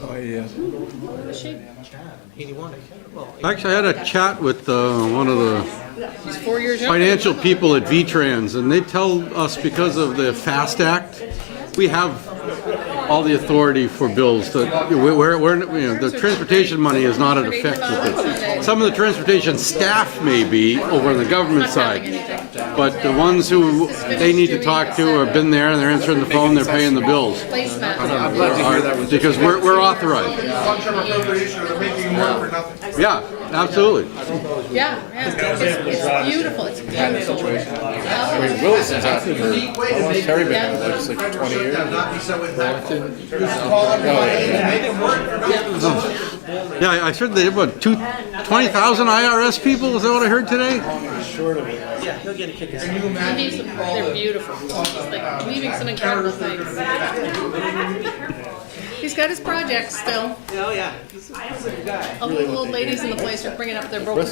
Oh, yeah. Actually, I had a chat with one of the He's 4 years younger. financial people at VTrans, and they tell us because of the FAST Act, we have all the authority for bills. The transportation money is not in effect with it. Some of the transportation staff may be over on the government side, but the ones who they need to talk to have been there and they're answering the phone, they're paying the bills. I'm glad to hear that was Because we're authorized. Yeah, absolutely. Yeah, it's beautiful. It's beautiful. I mean, Williston's out for almost Terry been out there, it's like 20 years. Yeah, I heard they have about 20,000 IRS people. Is that what I heard today? Yeah, he'll get a kick. They're beautiful. It's like weaving some incredible things. He's got his projects still. Oh yeah. All the little old ladies in the place are bringing up their broken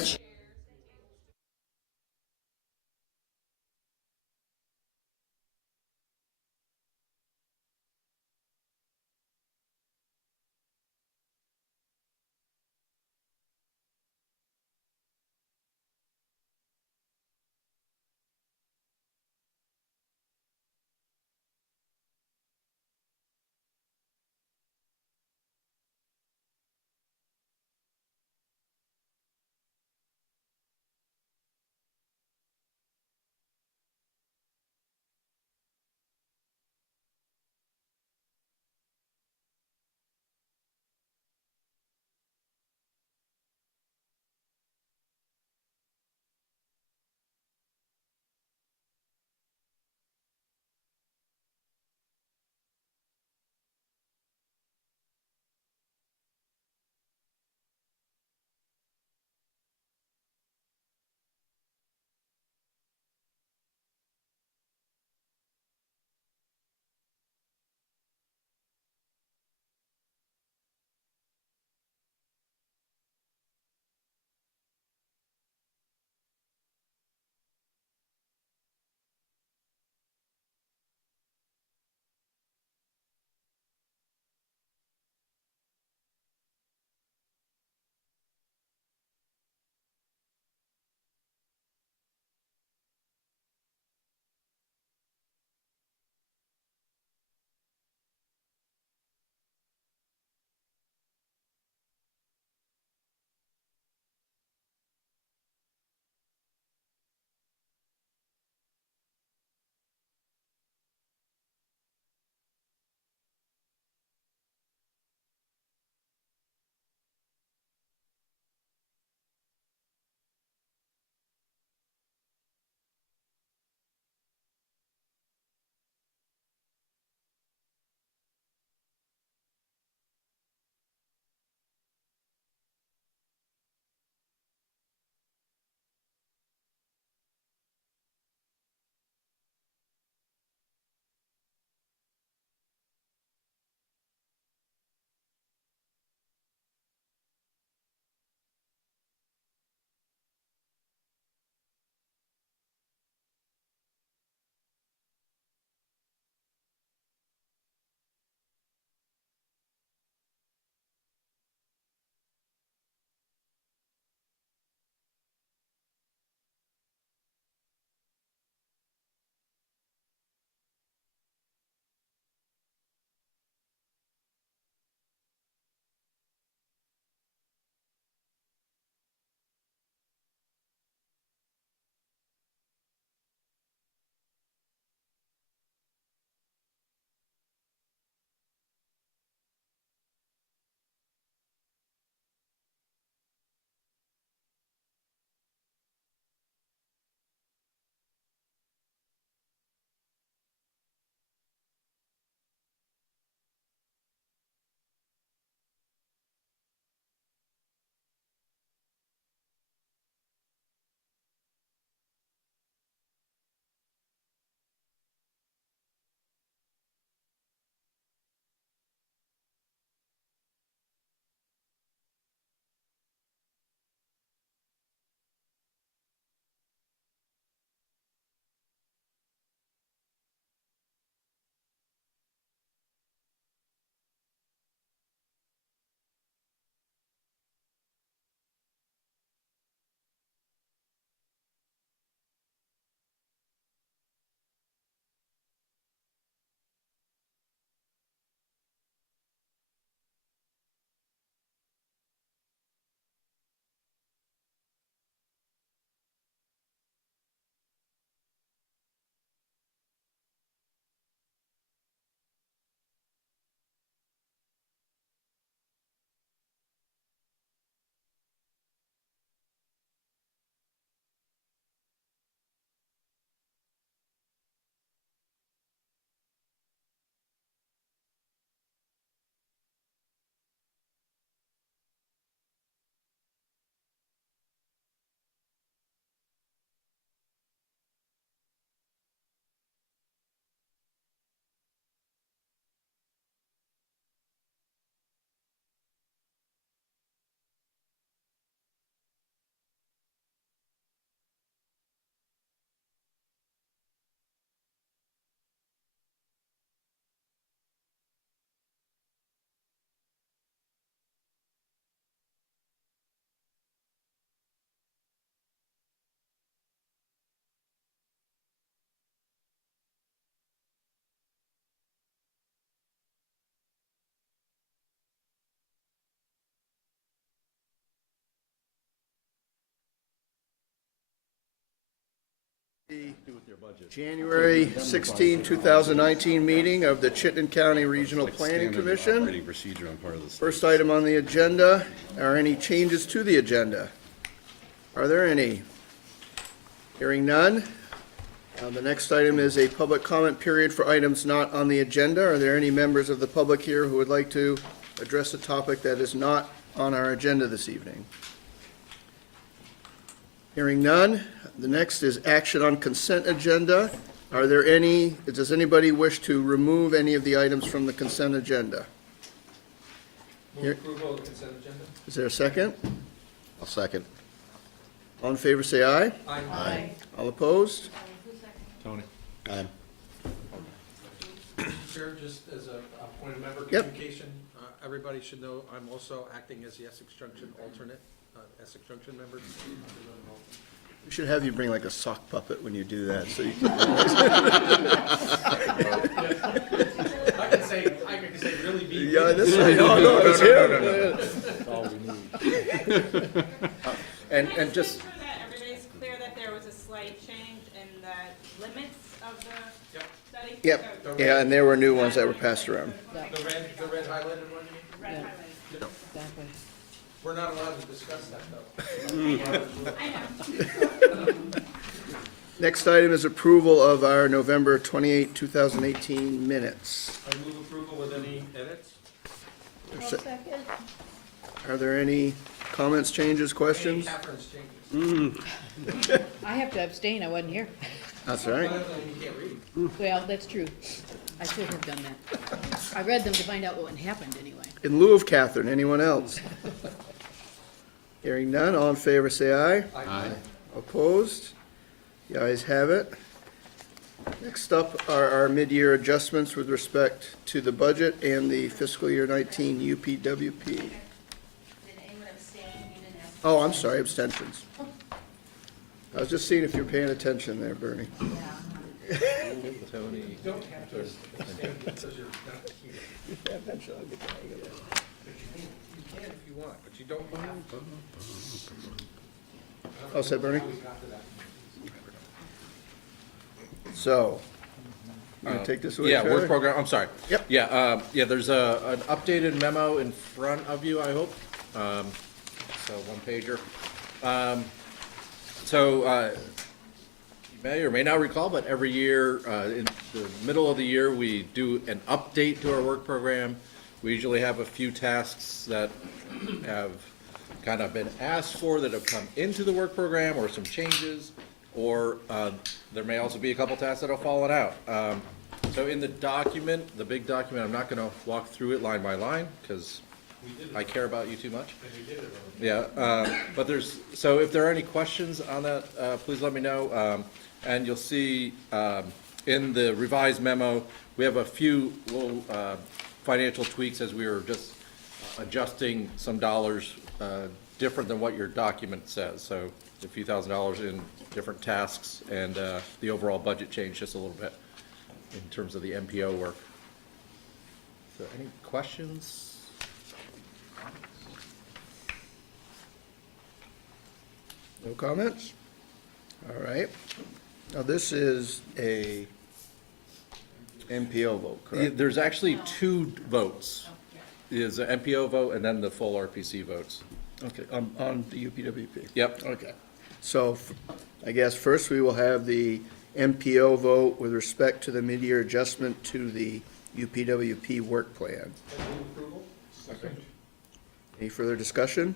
Do with their budget. January 16, 2019 meeting of the Chittenden County Regional Planning Standard Commission. operating procedure on part of the state. First item on the agenda, are any changes to the agenda? Are there any? Hearing none. The next item is a public comment period for items not on the agenda. Are there any members of the public here who would like to address a topic that is not on our agenda this evening? Hearing none. The next is action on consent agenda. Are there any, does anybody wish to remove any of the items from the consent agenda? Move approval of the consent agenda. Is there a second? I'll second. All in favor, say aye. Aye. All opposed? Tony? Aye. Chair, just as a point of member Yep. communication, everybody should know I'm also acting as the Essex Junction alternate, Essex Junction member. We should have you bring like a sock puppet when you do that, so you can. I can say really be. Yeah, this way, no, it's here. And just, For that, everybody's clear that there was a slight change in the limits of the study? Yep, yeah, and there were new ones that were passed around. The red highlighted one, you mean? Red highlighted. Exactly. We're not allowed to discuss that, though. I know. Next item is approval of our November 28, 2018 minutes. I move approval with any edits. Are there any comments, changes, Any questions? Catherine's changes. I have to abstain, I wasn't here. That's all right. You can't read. Well, that's true. I should have done that. I read them to find out what happened anyway. In lieu of Catherine, anyone else? Hearing none, all in favor, say aye. Aye. Opposed? The ayes have it. Next up are our mid-year adjustments with respect to the budget and the fiscal year 19 UPWP. Did anyone abstain? You didn't ask. Oh, I'm sorry, abstentions. I was just seeing if you're paying attention there, Bernie. You don't have to abstain because you're not here. You can if you want, but you don't have to. Oh, said Bernie? We got to that. So, you gonna take this away, yeah, work Charlie? program, I'm sorry. Yep. Yeah, there's an updated memo in front of you, I hope. So one pager. You may or may not recall, but every year, in the middle of the year, we do an update to our work program. We usually have a few tasks that have kind of been asked for that have come into the work program, or some changes, or there may also be a couple tasks that have fallen out. So in the document, the big document, I'm not gonna walk through it line by line, because I care about you too much. Yeah, but so if there are any questions on that, please let me know. And you'll see in the revised memo, we have a few little financial tweaks as we were just adjusting some dollars different than what your document says. So a few $1,000s in different tasks, and the overall budget changed just a little bit in terms of the MPO work. So any questions? No comments? All right. Now, this is a MPO vote, correct? There's actually two votes. There's an MPO vote and then the full RPC votes. Okay, on the UPWP. Yep. Okay. So I guess first we will have the MPO vote with respect to the mid-year adjustment to the UPWP work plan. I move approval. Second. Any further discussion?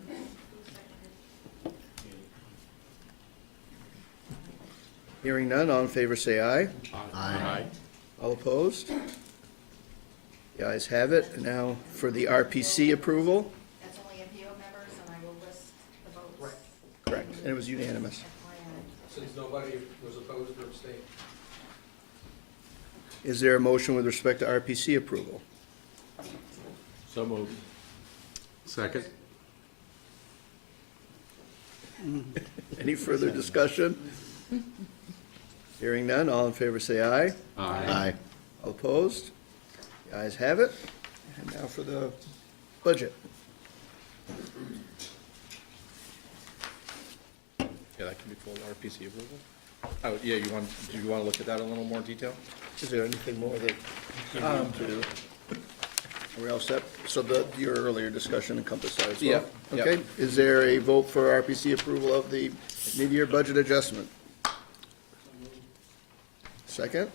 Hearing none, all in favor say aye. Aye. All opposed? The ayes have it. And now for the RPC approval. That's only MPO members, and I will list the votes. Right. Correct. And it was unanimous. Since nobody was opposed or abstained. Is there a motion with respect to RPC approval? So moved. Second? Any further discussion? Hearing none, all in favor say aye. Aye. All opposed? The ayes have it. And now for the budget. Yeah, that can be full RPC approval. Oh, yeah, do you want to look at that in a little more detail? Is there anything more that you need to? Are we all set? So your earlier discussion encompassed that as well? Yep, yep. Okay, is there a vote for RPC approval of the mid-year budget adjustment? Second?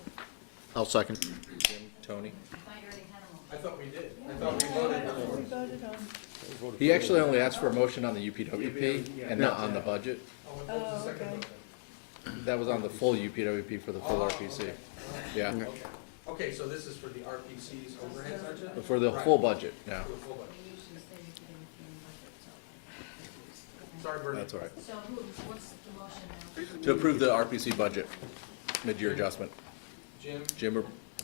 I'll second. Jim, Tony? I thought we did. I thought we voted on it. He actually only asked for a motion on the UPWP and not on the budget. That was on the full UPWP for the full RPC. Yeah, Okay, so this is for the RPC's overhead budget? for the full budget, yeah. For the full budget. Sorry, Bernie. That's all right. So what's the motion now? To approve the RPC budget, mid-year adjustment. Jim,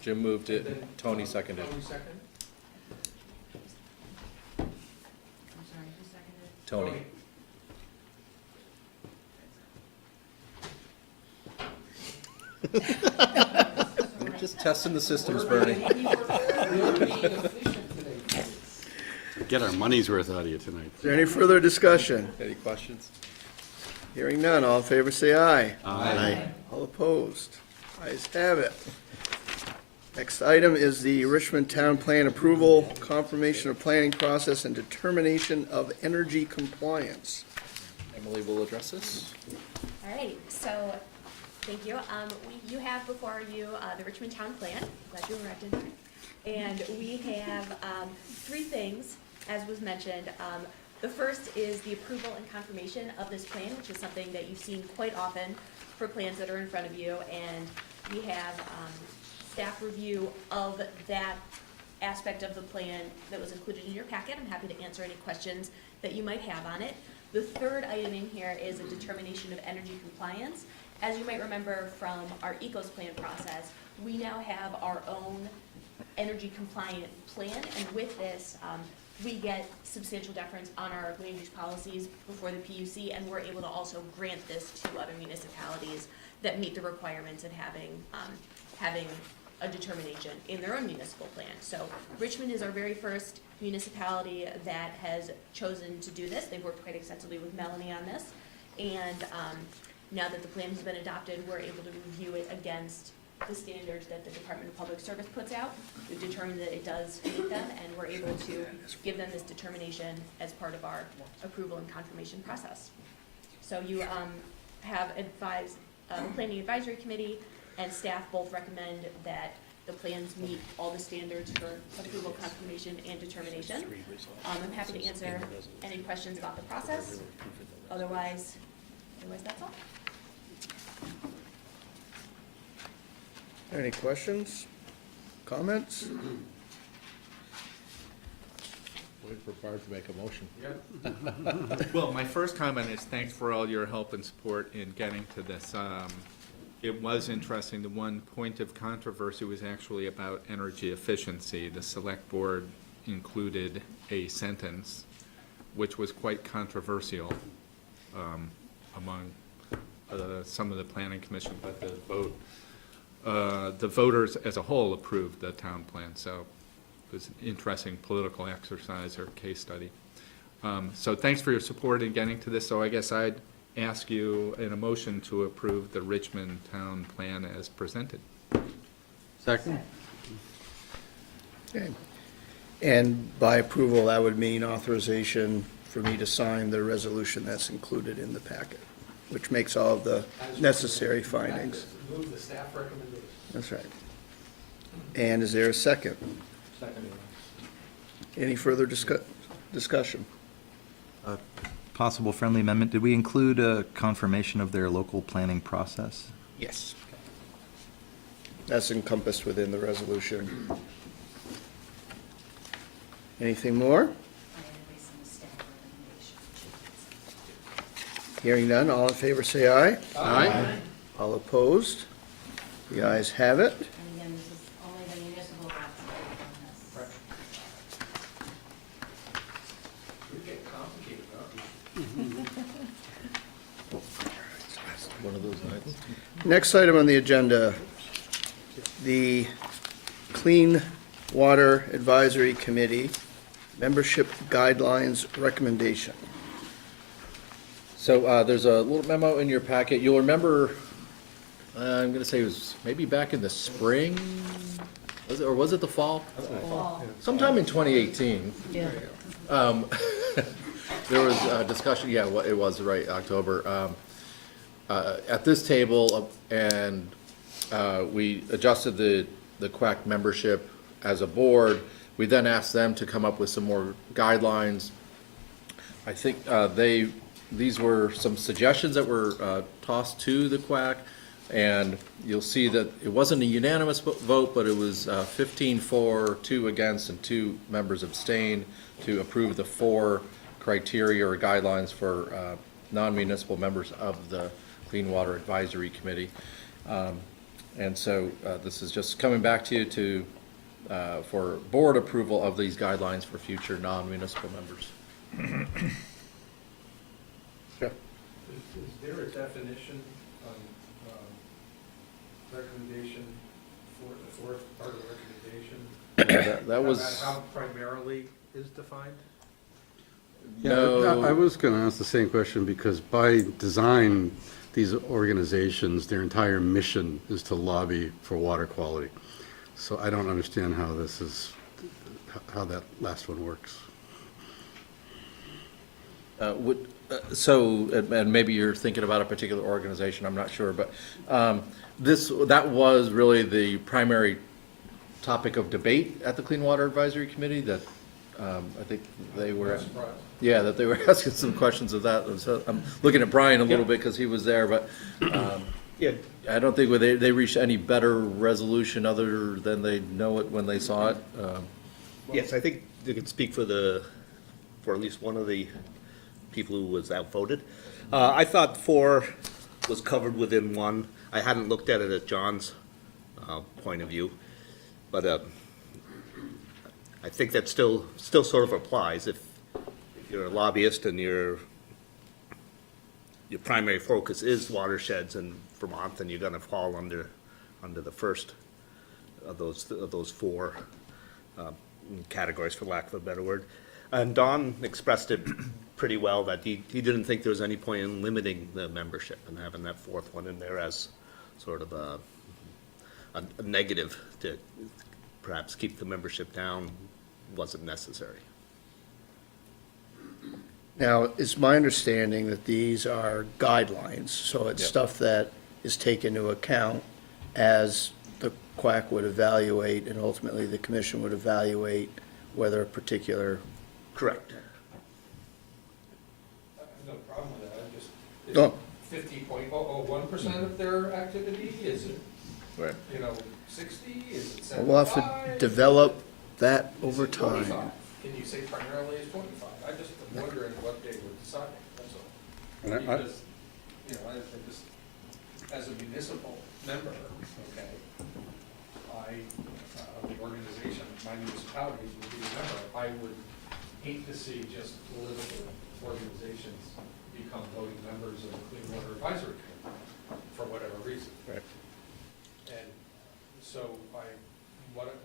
Jim moved it, Tony seconded. Tony second? I'm sorry, who seconded? Tony. We're just testing the systems, Bernie. Get our money's worth out of you tonight. Is there any further discussion? Any questions? Hearing none, all in favor say aye. Aye. All opposed? Ayes have it. Next item is the Richmond Town Plan approval, confirmation of planning process, and determination of energy compliance. Emily will address this. All right, so, thank you. You have before you the Richmond Town Plan, glad you arrived in time. And we have three things, as was mentioned. The first is the approval and confirmation of this plan, which is something that you've seen quite often for plans that are in front of you. And we have staff review of that aspect of the plan that was included in your packet. I'm happy to answer any questions that you might have on it. The third item in here is a determination of energy compliance. As you might remember from our ECOS plan process, we now have our own energy compliant plan, and with this, we get substantial deference on our land use policies before the PUC, and we're able to also grant this to other municipalities that meet the requirements of having a determination in their own municipal plan. So Richmond is our very first municipality that has chosen to do this. They've worked quite extensively with Melanie on this, and now that the plan has been adopted, we're able to review it against the standards that the Department of Public Service puts out. We've determined that it does meet them, and we're able to give them this determination as part of our approval and confirmation process. So you have advised, the Planning Advisory Committee and staff both recommend that the plans meet all the standards for approval, confirmation, and determination. I'm happy to answer any questions about the process. Otherwise that's all. Any questions, comments? Wait for Barb to make a motion. Well, my first comment is thanks for all your help and support in getting to this. It was interesting. The one point of controversy was actually about energy efficiency. The select board included a sentence which was quite controversial among some of the planning commission, but the voters as a whole approved the town plan. So it was an interesting political exercise or case study. So thanks for your support in getting to this. So I guess I'd ask you in a motion to approve the Richmond Town Plan as presented. Second? Okay. And by approval, that would mean authorization for me to sign the resolution that's included in the packet, which makes all of the necessary findings. Move the staff recommendation. That's right. And is there a second? Second. Any further discussion? Possible friendly amendment, did we include a confirmation of their local planning process? Yes. That's encompassed within the resolution. Anything more? Hearing none, all in favor say aye. Aye. All opposed? The ayes have it. And again, this is only the municipal lots that are on this. We're getting complicated, huh? One of those nights. Next item on the agenda, the Clean Water Advisory Committee Membership Guidelines Recommendation. So there's a little memo in your packet. You'll remember I'm gonna say it was maybe back in the spring, was it, or was it the fall? Sometime in 2018. Yeah. There was a discussion, yeah, it was, right, October, at this table, and we adjusted the quack membership as a board. We then asked them to come up with some more guidelines. I think these were some suggestions that were tossed to the quack, and you'll see that it wasn't a unanimous vote, but it was 15 for, 2 against, and 2 members abstained to approve the 4 criteria or guidelines for non-municipal members of the Clean Water Advisory Committee. And so this is just coming back to you for board approval of these guidelines for future non-municipal members. Yeah. Is there a definition on recommendation for the fourth part of the recommendation? That was, How primarily is defined? no. I was gonna ask the same question, because by design, these organizations, their entire mission is to lobby for water quality. So I don't understand how how that last one works. And maybe you're thinking about a particular organization, I'm not sure, but that was really the primary topic of debate at the Clean Water Advisory Committee, that I think they were, yeah, that they were asking some questions of that. So I'm looking at Brian a little bit because he was there, but Yeah. I don't think they reached any better resolution other than they know it when they saw it. Yes, I think you can speak for at least one of the people who was outvoted. I thought 4 was covered within 1. I hadn't looked at it at John's point of view, but I think that still sort of applies. If you're a lobbyist and your primary focus is watersheds in Vermont, then you're gonna fall under the first of those 4 categories, for lack of a better word. And Don expressed it pretty well, that he didn't think there was any point in limiting the membership, and having that 4th one in there as sort of a negative to perhaps keep the membership down wasn't necessary. Now, it's my understanding that these are guidelines, so it's Yep. stuff that is taken into account as the quack would evaluate, and ultimately the commission would evaluate whether a particular. Correct. I have no problem with that, I just, is No. it 50.001% of their activity? Is it, Right. 60? Is it 75? We'll have to develop that Is over it time. 25? Can you say primarily it's 25? I just am wondering what they were deciding, that's all. And I- Because, I just, as a municipal member, okay, of the organization, my municipality would be a member, I would hate to see just political organizations become voting members of the Clean Water Advisory Committee, for whatever reason. Right. And so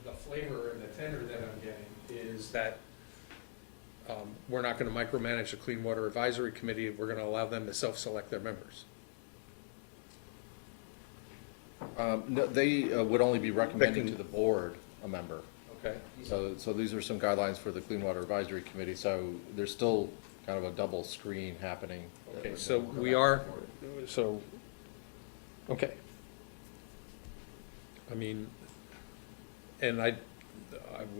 the flavor and the tenor that I'm getting is that we're not gonna micromanage the Clean Water Advisory Committee, we're gonna allow them to self-select their members. No, they would only be recommending to the board a member. Okay? So these are some guidelines for the Clean Water Advisory Committee, so there's still kind of a double screen happening. Okay, so we are, so, okay. I mean, and I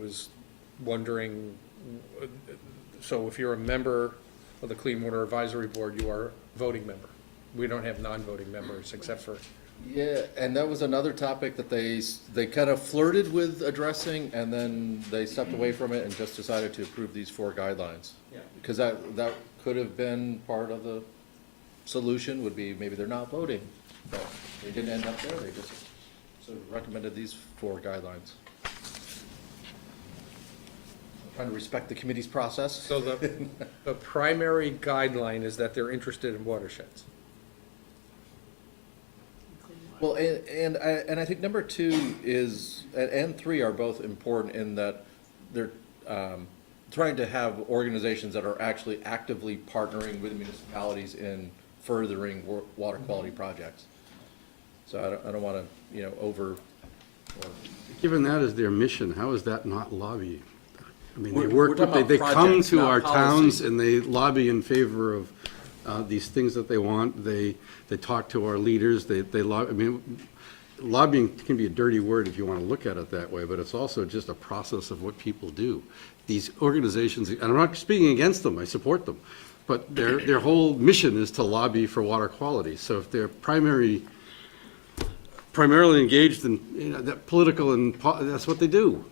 was wondering, so if you're a member of the Clean Water Advisory Board, you are a voting member. We don't have non-voting members except for, Yeah, and that was another topic that they kind of flirted with addressing, and then they stepped away from it and just decided to approve these 4 guidelines. Yeah. Because that could have been part of the solution, would be maybe they're not voting, but they didn't end up there, they just sort of recommended these 4 guidelines. Trying to respect the committee's process. so the primary guideline is that they're interested in watersheds. Well, and I think number 2 is, and 3 are both important in that they're trying to have organizations that are actually actively partnering with municipalities in furthering water quality projects. So I don't wanna, or Given that as their mission, how is that not lobbying? I mean, they We're work, talking they about come projects, to not our towns policy. and they lobby in favor of these things that they want. They talk to our leaders, I mean, lobbying can be a dirty word if you want to look at it that way, but it's also just a process of what people do. These organizations, and I'm not speaking against them, I support them, but their whole mission is to lobby for water quality. So if they're primarily engaged in, that political and that's what they do.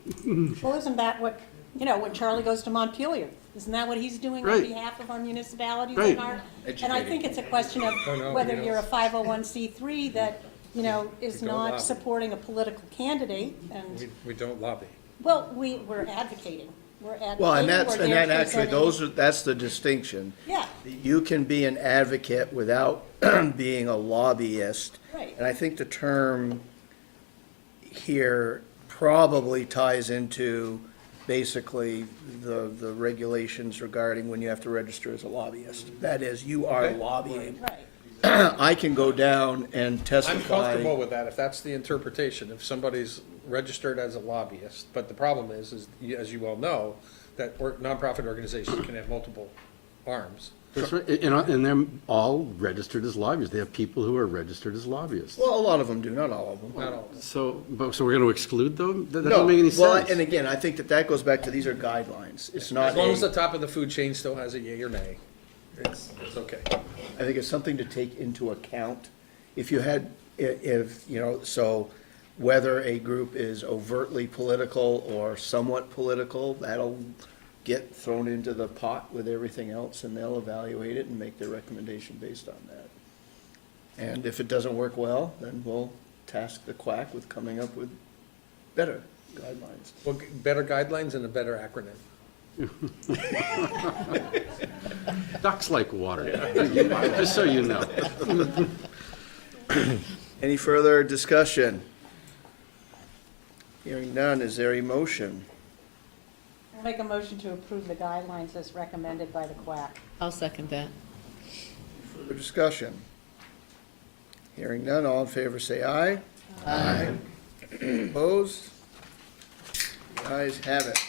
Well, isn't that what, when Charlie goes to Montpelier, isn't that what he's doing on Right. behalf of our municipalities Right. and our? And I think it's a question of no, whether you know. you're a 501c3 that, is We don't not lobby. supporting a political candidate, and, We don't lobby. well, we're advocating. We're advocating. Well, and we're that's, and there that actually, presenting- that's the distinction. Yeah, You can be an advocate without being a lobbyist. right. And I think the term here probably ties into basically the regulations regarding when you have to register as a lobbyist. That is, you are Okay. lobbying. Right. I can go down and I'm testify. comfortable with that, if that's the interpretation, if somebody's registered as a lobbyist. But the problem is, as you well know, that nonprofit organizations can have multiple arms. That's right, and they're all registered as lobbyists. They have people who are registered as lobbyists. Well, a lot of them do, not all of them. Not all. So we're going to exclude them? That No, doesn't make any well, sense. and again, I think that goes back to, these are guidelines. It's not As long as the a, top of the food chain still has a yay or nay, it's okay. I think it's something to take into account. If you had, so whether a group is overtly political or somewhat political, that'll get thrown into the pot with everything else, and they'll evaluate it and make their recommendation based on that. And if it doesn't work well, then we'll task the quack with coming up with better guidelines. Well, better guidelines and a better acronym. Ducks like water, just so you know. Any further discussion? Hearing none, is there a motion? I'll make a motion to approve the guidelines as recommended by the quack. I'll second that. Further discussion? Hearing none, all in favor say aye. Aye. Opposed? The ayes have it.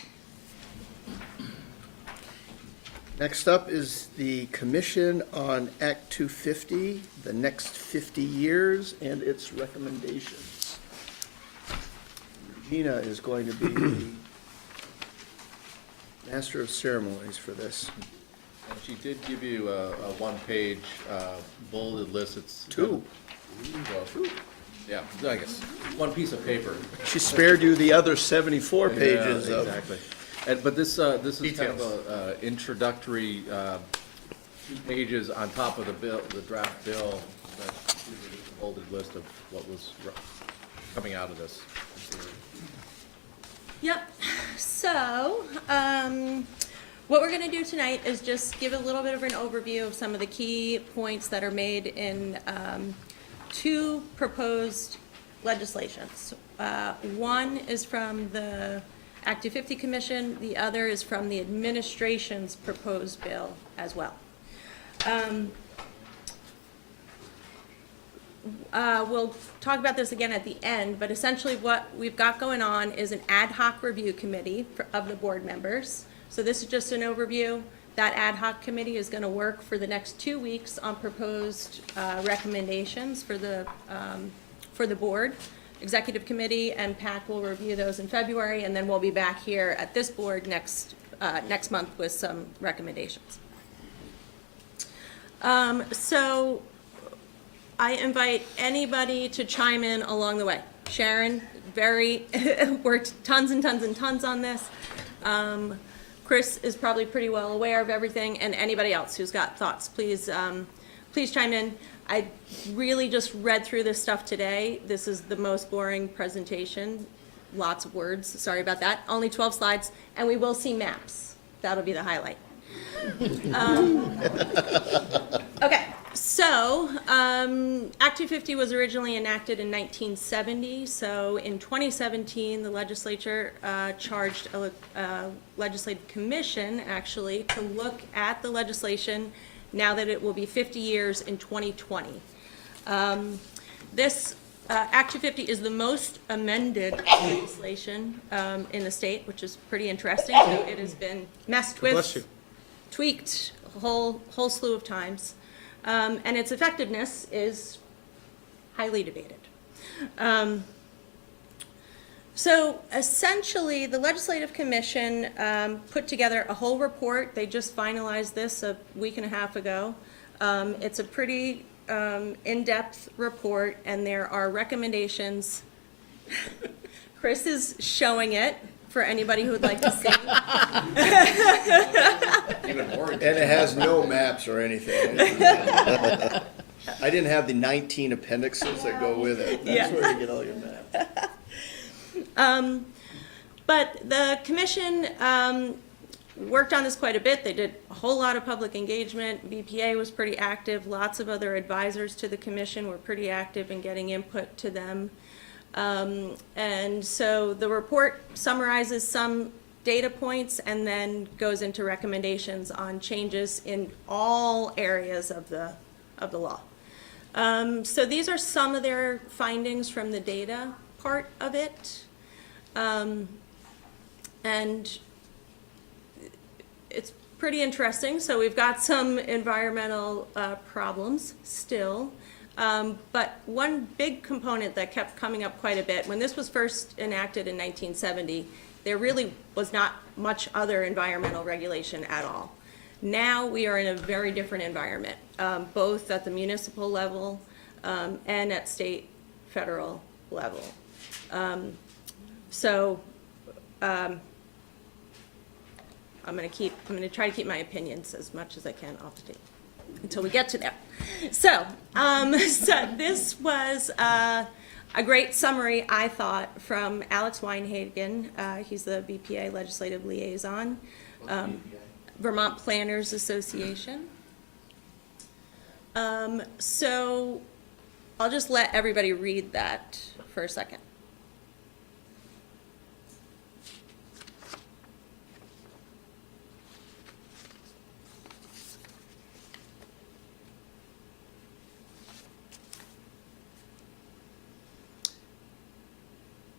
Next up is the Commission on Act 250, the next 50 years, and its recommendations. Regina is going to be the master of ceremonies for this. And she did give you a one-page bulleted list. It's Two. Well, yeah, I guess, one piece of paper. She spared you the other 74 pages Yeah, of. exactly. But this is kind of Details. a introductory 2 pages on top of the bill, the draft bill. That's a bolded list of what was coming out of this. Yep, so, what we're gonna do tonight is just give a little bit of an overview of some of the key points that are made in, 2 proposed legislations. One is from the Act 250 Commission, the other is from the administration's proposed bill as well. We'll talk about this again at the end, but essentially what we've got going on is an ad hoc review committee of the board members. So this is just an overview. That ad hoc committee is gonna work for the next 2 weeks on proposed recommendations for the board. Executive committee and PAC will review those in February, and then we'll be back here at this board next month with some recommendations. So I invite anybody to chime in along the way. Sharon, worked tons and tons and tons on this. Chris is probably pretty well aware of everything, and anybody else who's got thoughts, please chime in. I really just read through this stuff today. This is the most boring presentation. Lots of words, sorry about that. Only 12 slides, and we will see maps. That'll be the highlight. Okay, so Act 250 was originally enacted in 1970. So in 2017, the legislature charged a legislative commission, actually, to look at the legislation now that it will be 50 years in 2020. This Act 250 is the most amended legislation in the state, which is pretty interesting. So it has been messed Bless you. with, tweaked a whole slew of times, and its effectiveness is highly debated. So essentially, the Legislative Commission put together a whole report. They just finalized this a week and a half ago. It's a pretty in-depth report, and there are recommendations. Chris is showing it for anybody who would like to see. Even more. And it has no maps or anything. I didn't have the 19 appendixes that go with it. That's where you get all your maps. But the commission worked on this quite a bit. They did a whole lot of public engagement. BPA was pretty active. Lots of other advisors to the commission were pretty active in getting input to them. And so the report summarizes some data points and then goes into recommendations on changes in all areas of the law. So these are some of their findings from the data part of it. And it's pretty interesting. So we've got some environmental problems still. But one big component that kept coming up quite a bit, when this was first enacted in 1970, there really was not much other environmental regulation at all. Now we are in a very different environment, both at the municipal level and at state, federal level. I'm going to try to keep my opinions as much as I can off the table until we get to there. So this was a great summary, I thought, from Alex Weinhagen. He's the BPA legislative liaison, Vermont Planners Association. So I'll just let everybody read that for a second.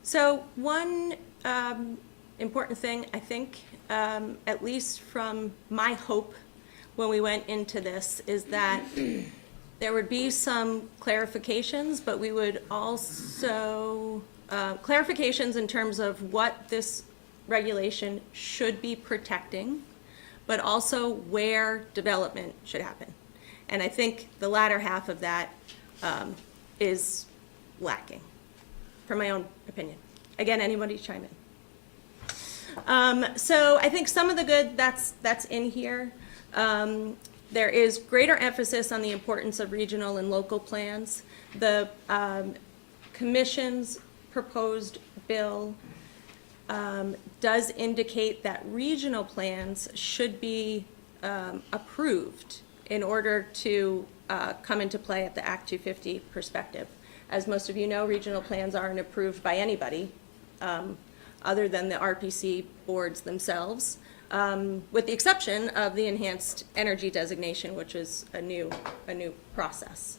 So one important thing, I think, at least from my hope when we went into this, is that there would be some clarifications, but we would also, clarifications in terms of what this regulation should be protecting, but also where development should happen. And I think the latter half of that is lacking, from my own opinion. Again, anybody chime in. So I think some of the good that's in here. There is greater emphasis on the importance of regional and local plans. The Commission's proposed bill does indicate that regional plans should be approved in order to come into play at the Act 250 perspective. As most of you know, regional plans aren't approved by anybody other than the RPC boards themselves, with the exception of the enhanced energy designation, which is a new process.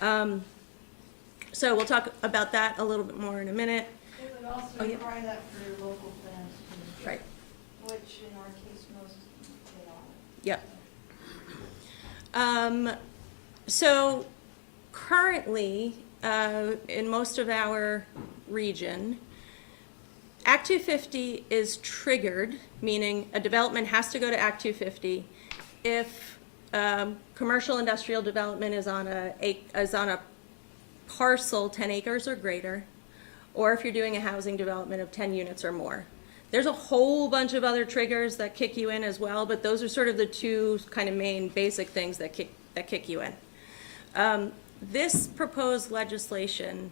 So we'll talk about that a little bit more in a minute. It would also require that for your local plans too. Right. Which in our case, most they are. Yep. So currently, in most of our region, Act 250 is triggered, meaning a development has to go to Act 250 if commercial industrial development is on a parcel 10 acres or greater, or if you're doing a housing development of 10 units or more. There's a whole bunch of other triggers that kick you in as well, but those are sort of the two kind of main basic things that kick you in. This proposed legislation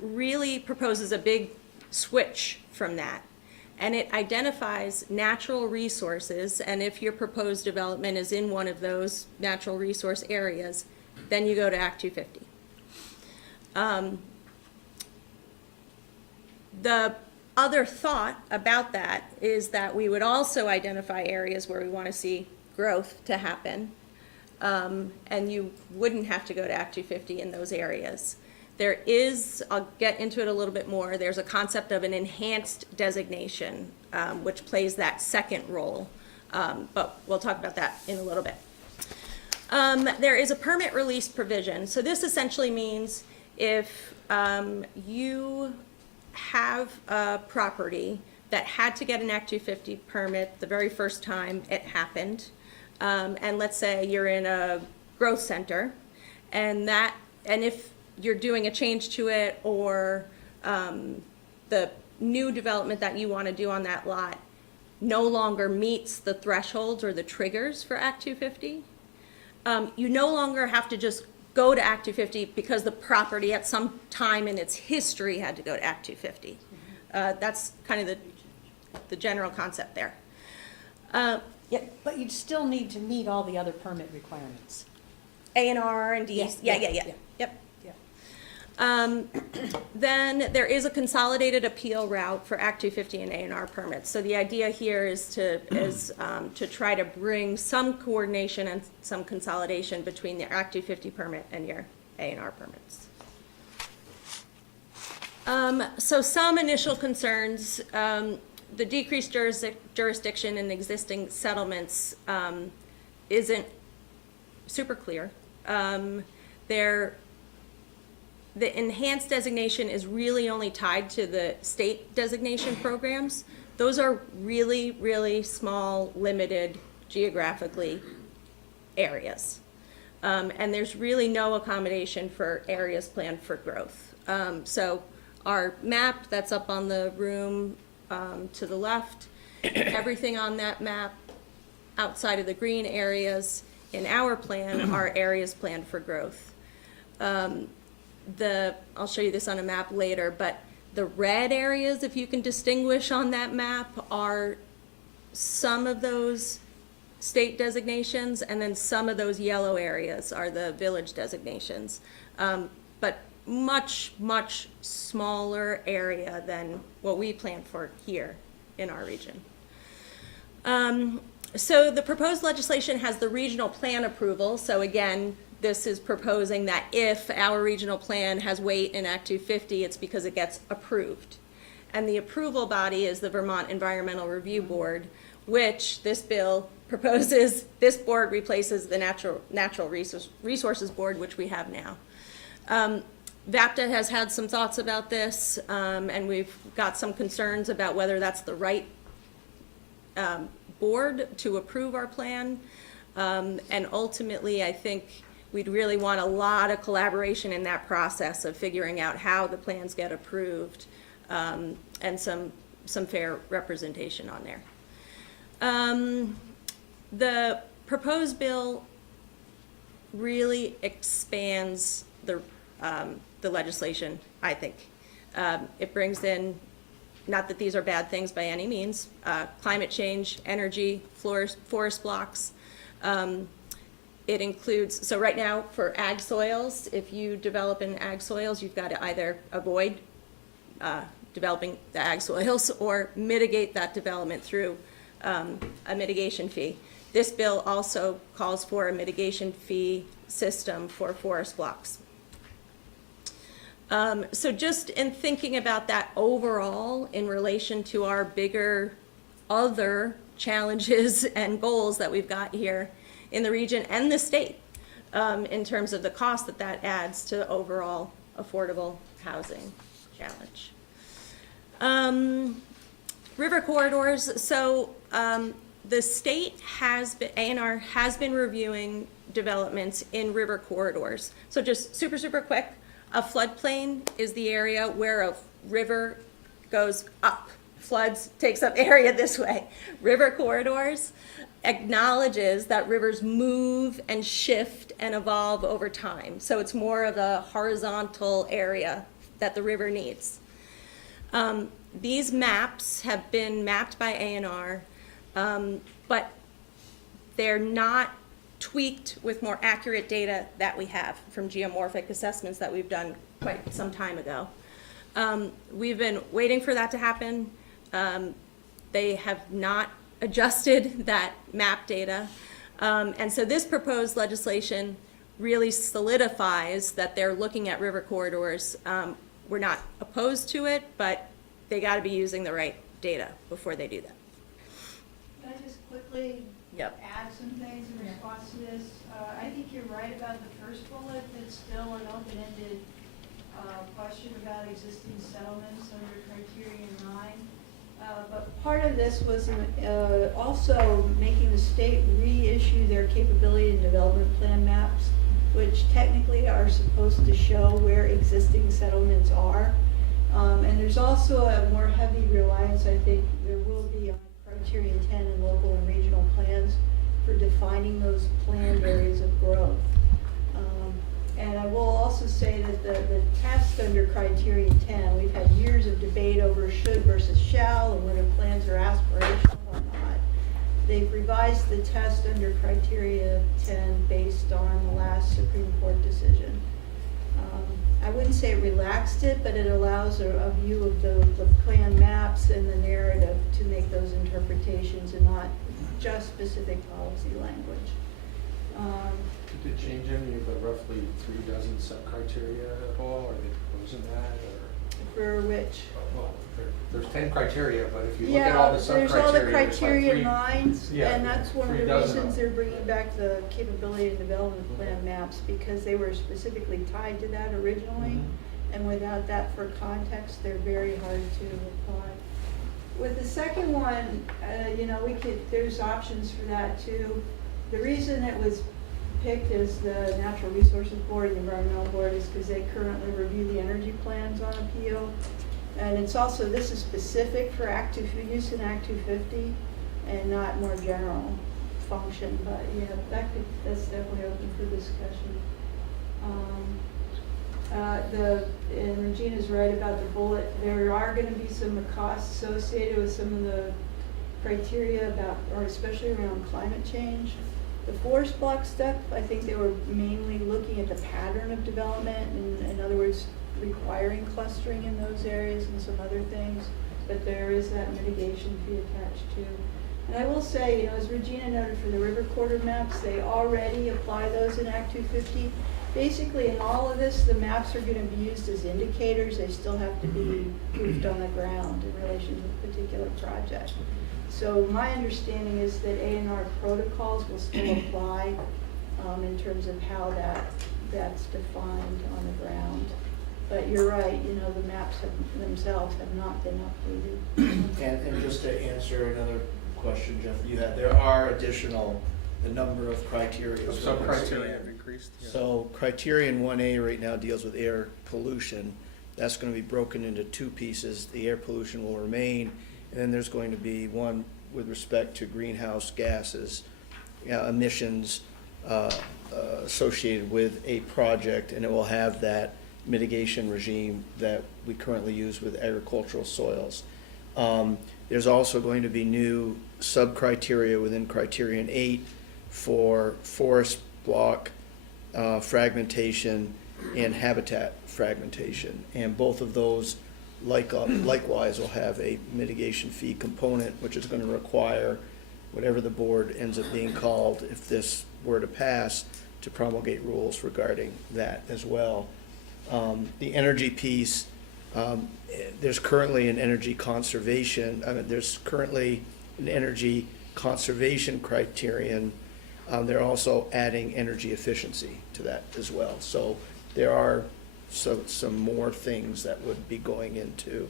really proposes a big switch from that. And it identifies natural resources, and if your proposed development is in one of those natural resource areas, then you go to Act 250. The other thought about that is that we would also identify areas where we want to see growth to happen. and you wouldn't have to go to Act 250 in those areas. There is, I'll get into it a little bit more, there's a concept of an enhanced designation, which plays that second role, but we'll talk about that in a little bit. There is a permit release provision. So this essentially means if you have a property that had to get an Act 250 permit the very first time it happened, and let's say you're in a growth center, and if you're doing a change to it, or the new development that you want to do on that lot no longer meets the thresholds or the triggers for Act 250, you no longer have to just go to Act 250 because the property at some time in its history had to go to Act 250. That's kind of the general concept there. Yeah, but you'd still need to meet all the other permit requirements. A&R and DS, yeah. Yep. Yeah. Then there is a consolidated appeal route for Act 250 and A&R permits. So the idea here is to try to bring some coordination and some consolidation between the Act 250 permit and your A&R permits. So some initial concerns, the decreased jurisdiction in existing settlements isn't super clear. The enhanced designation is really only tied to the state designation programs. Those are really, really small, limited geographically areas. And there's really no accommodation for areas planned for growth. So our map that's up on the room to the left, everything on that map outside of the green areas in our plan are areas planned for growth. I'll show you this on a map later, but the red areas, if you can distinguish on that map, are some of those state designations, and then some of those yellow areas are the village designations. But much, much smaller area than what we planned for here in our region. So the proposed legislation has the regional plan approval. So again, this is proposing that if our regional plan has weight in Act 250, it's because it gets approved. And the approval body is the Vermont Environmental Review Board, which this bill proposes, this board replaces the Natural Resources Board, which we have now. VAPTA has had some thoughts about this, and we've got some concerns about whether that's the right board to approve our plan. And ultimately, I think we'd really want a lot of collaboration in that process of figuring out how the plans get approved, and some fair representation on there. The proposed bill really expands the legislation, I think. It brings in, not that these are bad things by any means, climate change, energy, forest blocks. It includes, so right now for ag soils, if you develop in ag soils, you've got to either avoid developing the ag soils or mitigate that development through a mitigation fee. This bill also calls for a mitigation fee system for forest blocks. So just in thinking about that overall in relation to our bigger other challenges and goals that we've got here in the region and the state, in terms of the cost that adds to the overall affordable housing challenge. River corridors, so the state has been, A&R has been reviewing developments in river corridors. So just super, super quick, a floodplain is the area where a river goes up, floods, takes up area this way. River corridors acknowledges that rivers move and shift and evolve over time. So it's more of a horizontal area that the river needs. These maps have been mapped by A&R, but they're not tweaked with more accurate data that we have from geomorphic assessments that we've done quite some time ago. We've been waiting for that to happen. They have not adjusted that map data. And so this proposed legislation really solidifies that they're looking at river corridors. We're not opposed to it, but they gotta be using the right data before they do that. Can I just quickly Yep. add some things in response to this? I think you're right about the first bullet, it's still an open-ended question about existing settlements under criterion 9. But part of this was also making the state reissue their capability and development plan maps, which technically are supposed to show where existing settlements are. And there's also a more heavy reliance, I think, there will be on criterion 10 in local and regional plans for defining those planned areas of growth. And I will also say that the test under criterion 10, we've had years of debate over should versus shall and whether plans are aspirational or not. They've revised the test under criteria 10 based on the last Supreme Court decision. I wouldn't say it relaxed it, but it allows a view of the plan maps and the narrative to make those interpretations and not just specific policy language. Did it change any of the roughly 36 sub-criteria at all? Are they proposing that, or? For which? Well, there's 10 criteria, but if you look at all the sub-criteria. There's all the there's like criteria three- lines, yeah, and that's one of the 36 reasons they're bringing back the capability and development plan maps, because they were specifically tied to that originally, and without that for context, they're very hard to apply. With the second one, there's options for that too. The reason it was picked as the Natural Resources Board and the Environmental Board is because they currently review the energy plans on appeal. And it's also, this is specific for use in Act 250 and not more general function, but yeah, that's definitely open for discussion. And Regina's right about the bullet. There are going to be some costs associated with some of the criteria or especially around climate change. The forest block stuff, I think they were mainly looking at the pattern of development, and in other words, requiring clustering in those areas and some other things, but there is that mitigation fee attached too. And I will say, as Regina noted for the river corridor maps, they already apply those in Act 250. Basically, in all of this, the maps are going to be used as indicators. They still have to be proofed on the ground in relation to a particular project. So my understanding is that A&R protocols will still apply in terms of how that's defined on the ground. But you're right, the maps themselves have not been updated. And just to answer another question, Jeff, you had, there are the number of criteria. Sub-criteria have increased. Yeah. So criterion 1A right now deals with air pollution. That's going to be broken into two pieces. The air pollution will remain, and then there's going to be one with respect to greenhouse gases, emissions associated with a project, and it will have that mitigation regime that we currently use with agricultural soils. There's also going to be new sub-criteria within criterion 8 for forest block fragmentation and habitat fragmentation. And both of those likewise will have a mitigation fee component, which is going to require whatever the board ends up being called, if this were to pass, to promulgate rules regarding that as well. The energy piece, there's currently an energy conservation criterion. They're also adding energy efficiency to that as well. So there are some more things that would be going into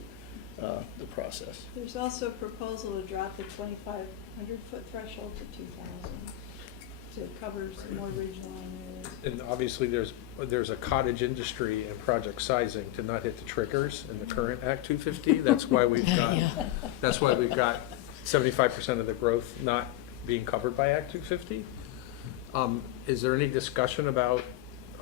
the process. There's also a proposal to drop the 2,500-foot threshold to 2,000 to cover some more regional areas. And obviously, there's a cottage industry and project sizing to not hit the triggers in the current Act 250. That's why we've got 75% of the growth not being covered by Act 250. Is there any discussion about,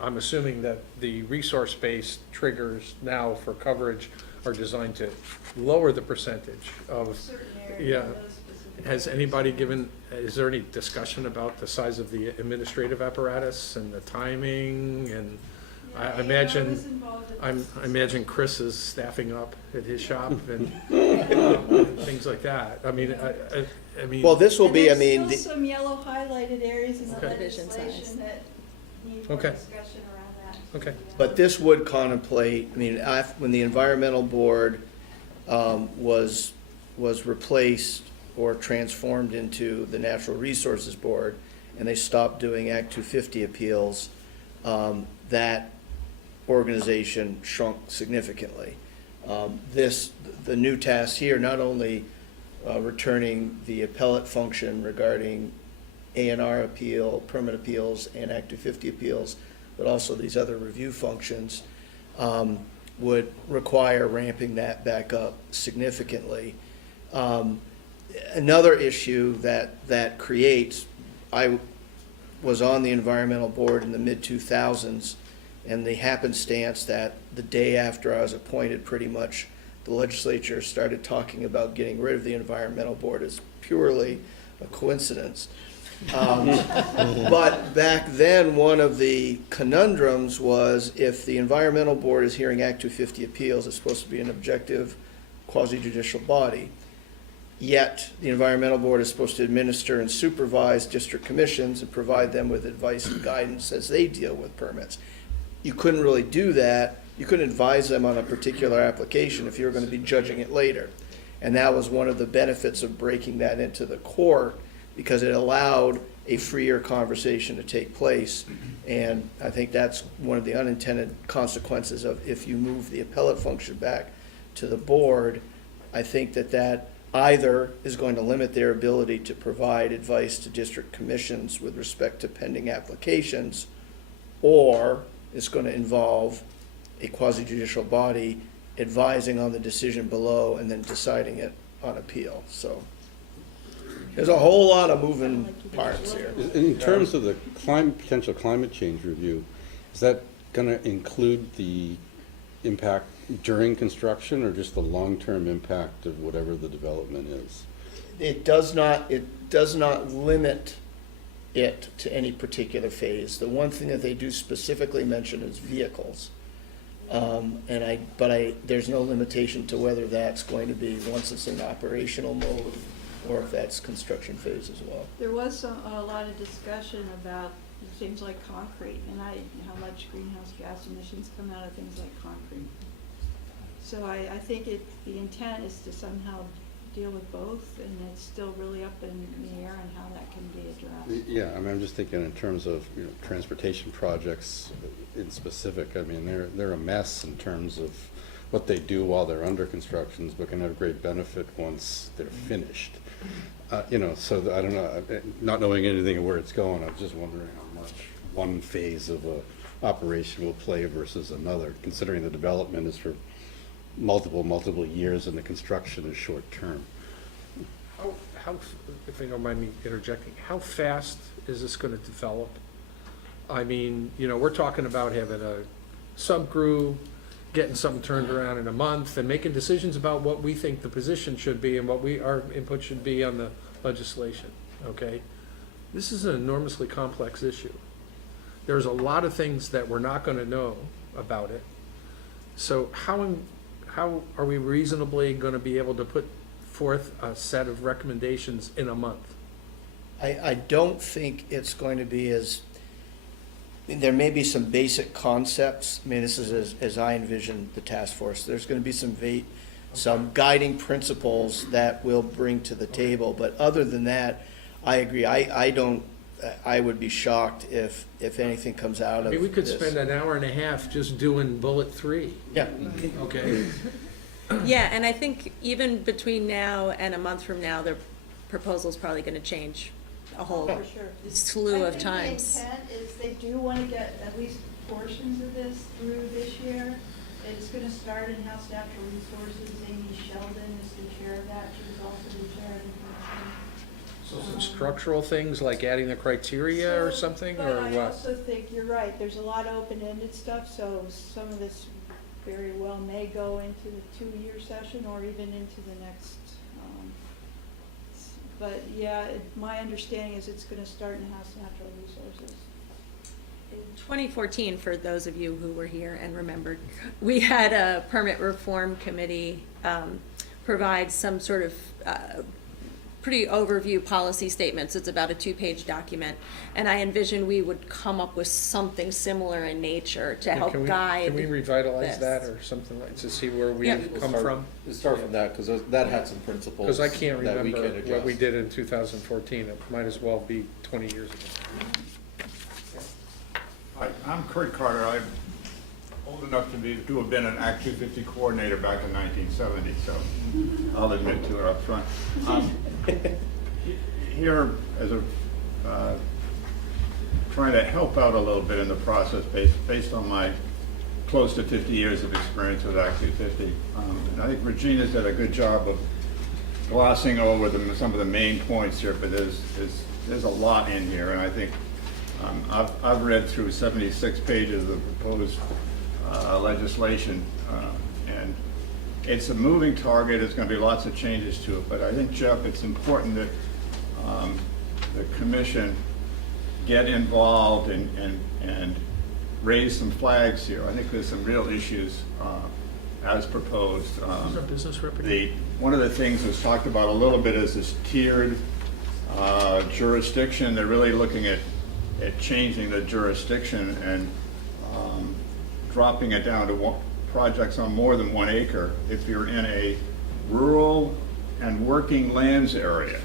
I'm assuming that the resource-based triggers now for coverage are designed to lower the percentage of, Certain areas, yeah. those specific Has areas. anybody is there any discussion about the size of the administrative apparatus and the timing and, I imagine, was involved in I imagine Chris is staffing up at his shop and things like that. I mean, I mean. Well, this will And be, I there's mean, still some yellow highlighted areas in the Okay. Division size. legislation that need more Okay. discussion around that. Okay. but this would contemplate, I mean, when the environmental board was replaced or transformed into the Natural Resources Board, and they stopped doing Act 250 appeals, that organization shrunk significantly. The new task here, not only returning the appellate function regarding A&R appeal, permit appeals, and Act 250 appeals, but also these other review functions, would require ramping that back up significantly. Another issue that creates, I was on the environmental board in the mid-2000s, and the happenstance that the day after I was appointed, pretty much, the legislature started talking about getting rid of the environmental board is purely a coincidence. But back then, one of the conundrums was if the environmental board is hearing Act 250 appeals, it's supposed to be an objective quasi-judicial body. Yet, the environmental board is supposed to administer and supervise district commissions and provide them with advice and guidance as they deal with permits. You couldn't really do that. You couldn't advise them on a particular application if you were going to be judging it later. And that was one of the benefits of breaking that into the court, because it allowed a freer conversation to take place. And I think that's one of the unintended consequences of if you move the appellate function back to the board. I think that either is going to limit their ability to provide advice to district commissions with respect to pending applications, or it's going to involve a quasi-judicial body advising on the decision below and then deciding it on appeal. So there's a whole lot of moving parts here. In terms of the potential climate change review, is that going to include the impact during construction or just the long-term impact of whatever the development is? It does not limit it to any particular phase. The one thing that they do specifically mention is vehicles. There's no limitation to whether that's going to be once it's in operational mode or if that's construction phase as well. There was a lot of discussion about things like concrete and how much greenhouse gas emissions come out of things like concrete. So I think the intent is to somehow deal with both, and it's still really up in the air on how that can be addressed. Yeah, I mean, I'm just thinking in terms of, transportation projects in specific. I mean, they're a mess in terms of what they do while they're under constructions, but can have great benefit once they're finished. So I don't know, not knowing anything of where it's going, I was just wondering how much one phase of a operation will play versus another, considering the development is for multiple years and the construction is short term. How, if you don't mind me interjecting, how fast is this gonna develop? I mean, we're talking about having a subgroup, getting something turned around in a month, and making decisions about what we think the position should be and what our input should be on the legislation, okay? This is an enormously complex issue. There's a lot of things that we're not gonna know about it. So how are we reasonably gonna be able to put forth a set of recommendations in a month? I don't think it's going to be there may be some basic concepts. I mean, this is as I envision the task force. There's going to be some guiding principles that we'll bring to the table. But other than that, I agree. I would be shocked if anything comes out of this. I mean, we could spend an hour and a half just doing bullet 3. Yeah. Okay. Yeah, and I think even between now and a month from now, the proposal's probably gonna change a whole For sure. slew of times. I think the intent is they do want to get at least portions of this through this year. It's going to start in House Natural Resources. Amy Sheldon is the chair of that. She was also the chair of the commission. So some structural things like adding the criteria or something, or But I what? also think you're right. There's a lot of open-ended stuff, so some of this very well may go into the 2-year session or even into the next. But yeah, my understanding is it's going to start in House Natural Resources. In 2014, for those of you who were here and remembered, we had a permit reform committee provide some sort of pretty overview policy statements. It's about a 2-page document. And I envision we would come up with something similar in nature to help guide. Can we revitalize this. that or something like, to see where Yeah. we've come from? We'll start from that, because that had some principles Because I can't that we remember can what we adjust. did in 2014. It might as well be 20 years ago. Hi, I'm Kurt Carter. I'm old enough to have been an Act 250 coordinator back in 1970, so I'll admit to it up front. Here, as a, trying to help out a little bit in the process based on my close to 50 years of experience with Act 250. And I think Regina's did a good job of glossing over some of the main points here, but there's a lot in here, and I think I've read through 76 pages of proposed legislation, and it's a moving target. There's going to be lots of changes to it, but I think, Jeff, it's important that the commission get involved and raise some flags here. I think there's some real issues as proposed. Business One of the things that's talked about a little bit is this tiered jurisdiction. They're really looking at changing the jurisdiction and dropping it down to projects on more than 1 acre if you're in a rural and working lands area,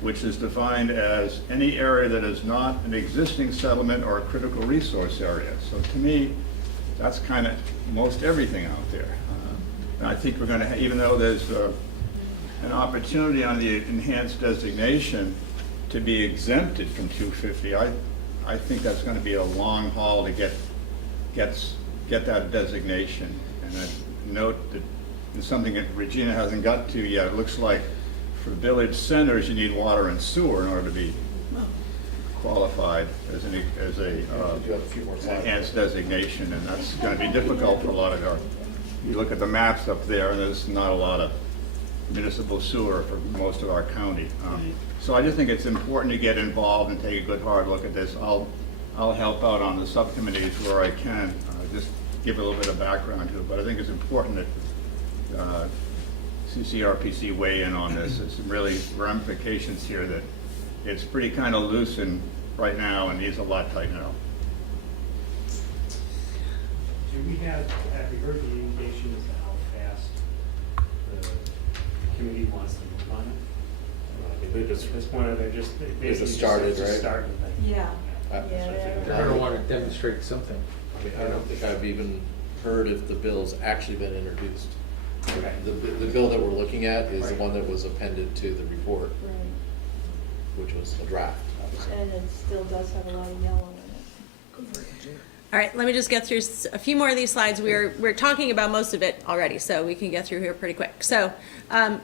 which is defined as any area that is not an existing settlement or a critical resource area. So to me, that's kind of most everything out there. And I think we're going to, even though there's an opportunity on the enhanced designation to be exempted from 250, I think that's going to be a long haul to get that designation. And I note that it's something that Regina hasn't got to yet. It looks like for village centers, you need water and sewer in order to be qualified as a enhanced designation, and that's going to be difficult for a lot of our. You look at the maps up there, and there's not a lot of municipal sewer for most of our county. So I just think it's important to get involved and take a good hard look at this. I'll help out on the subcommittees where I can, just give a little bit of background to it. But I think it's important that CCRPC weigh in on this. There's some really ramifications here that it's pretty kind of loose right now and needs a lot tightened up. Do we have you heard the indication as to how fast the committee wants to move on it? At this point, they're just basically started, right? Started. Yeah. They're going to want to demonstrate something. I mean, I don't think I've even heard if the bill's actually been introduced. Okay. The bill that we're looking at is the one that was appended to the report, Right. which was a draft. And it still does have a lot of yellow in it. All right, let me just get through a few more of these slides. We're talking about most of it already, so we can get through here pretty quick. So,